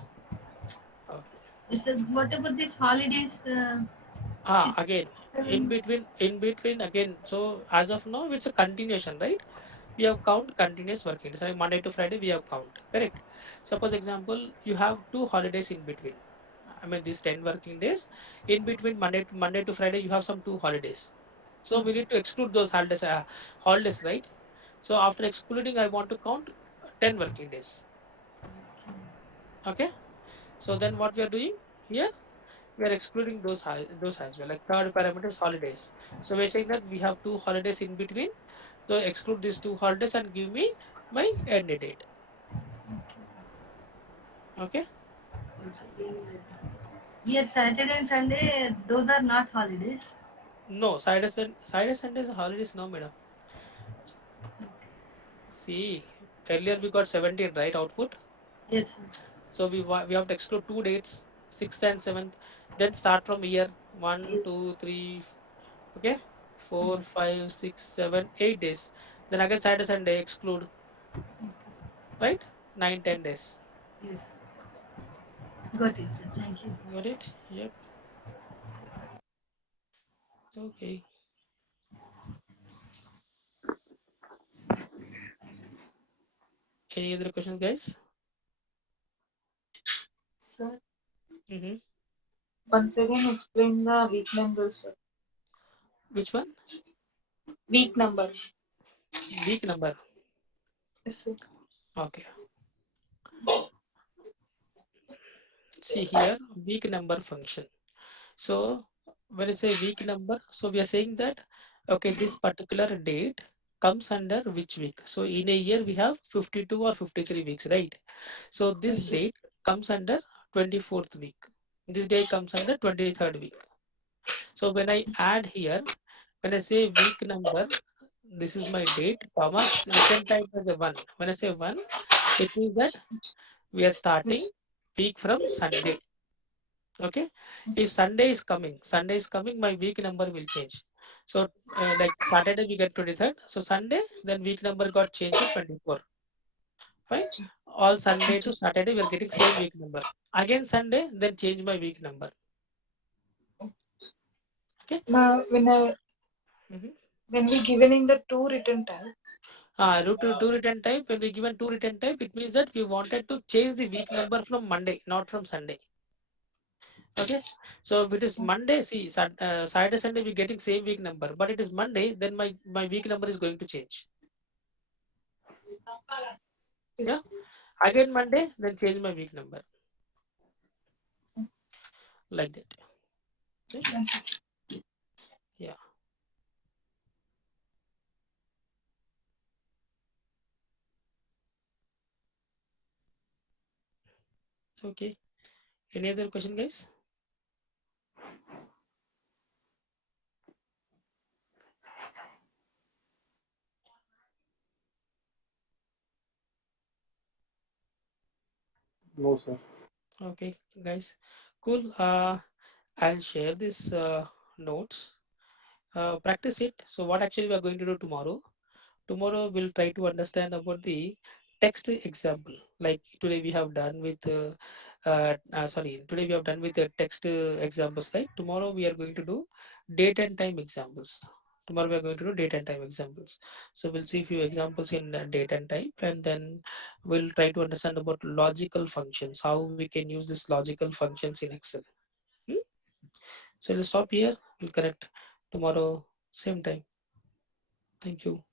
Okay. Sir, what about these holidays? Six, Again, in 7. between, in between again. So as of now, it's a continuation, right? We have count continuous working days. Like Monday to Friday, we have count. Correct. Suppose example, you have two holidays in between. I mean, these 10 working days. In between Monday to Friday, you have some two holidays. So we need to exclude those holidays, right? So after excluding, I want to count 10 working days. Okay. So then what we are doing here? We are excluding those as well. Like third parameter is holidays. So we're saying that we have two holidays in between. So exclude these two holidays and give me my end date. Okay. Yes, Saturday and Sunday, those are not holidays. No, Saturday Sunday is holidays. No, madam. See, earlier we got 17, right? Output. Yes, sir. So we have to exclude two dates, 6th and 7th. Then start from here. One, Yes. 2, 3. Okay. 4, 5, 6, 7, 8 days. Then again Saturday Sunday exclude. Right. 9, 10 days. Yes. Got it, sir. Thank you. Got it? Yep. Okay. Any other questions, guys? Sir, Mm-hmm. once again explain the week number, sir. Which one? Week number. Week number. Yes, sir. Okay. See here, week number function. So when I say week number, so we are saying that okay, this particular date comes under which week? So in a year we have 52 or 53 weeks, right? So this Yes, sir. date comes under 24th week. This date comes under 23rd week. So when I add here, when I say week number, this is my date, commas, written type as a 1. When I say 1, it means that we are starting Yes. week from Sunday. Okay. If Sunday is coming, my week number will change. So like Saturday we get 23rd. So Sunday, then week number got changed to 24. Fine. All Sunday to Okay. Saturday we are getting same week number. Again Sunday, then change my week number. Okay. Now, Mhm. when we given in the two written type, Root to two return type. When we given two return type, it means that we wanted to change the week number from Monday, not from Sunday. Okay. So if it is Monday, see, Saturday, Sunday, we're getting same week number, but it is Monday, then my week number is going to change. Yeah. yes. Again Monday, then change my week number like that. Okay. Okay. Any other question, guys? No, sir. Okay, guys. Cool. I'll share this notes. Practice it. So what actually we are going to do tomorrow? Tomorrow we'll try to understand about the text example. Like today we have done with sorry, today we have done with the text examples, right? Tomorrow we are going to do date and time examples. Tomorrow we are going to do date and time examples. So we'll see few examples in date and time, and then we'll try to understand about logical functions, how we can use this logical functions in Excel. Hmm? So we'll stop here. We'll connect tomorrow same time. Thank you.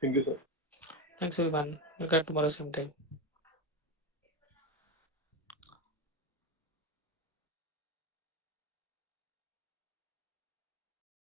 Thank you, sir. Thanks everyone. We'll connect tomorrow same time.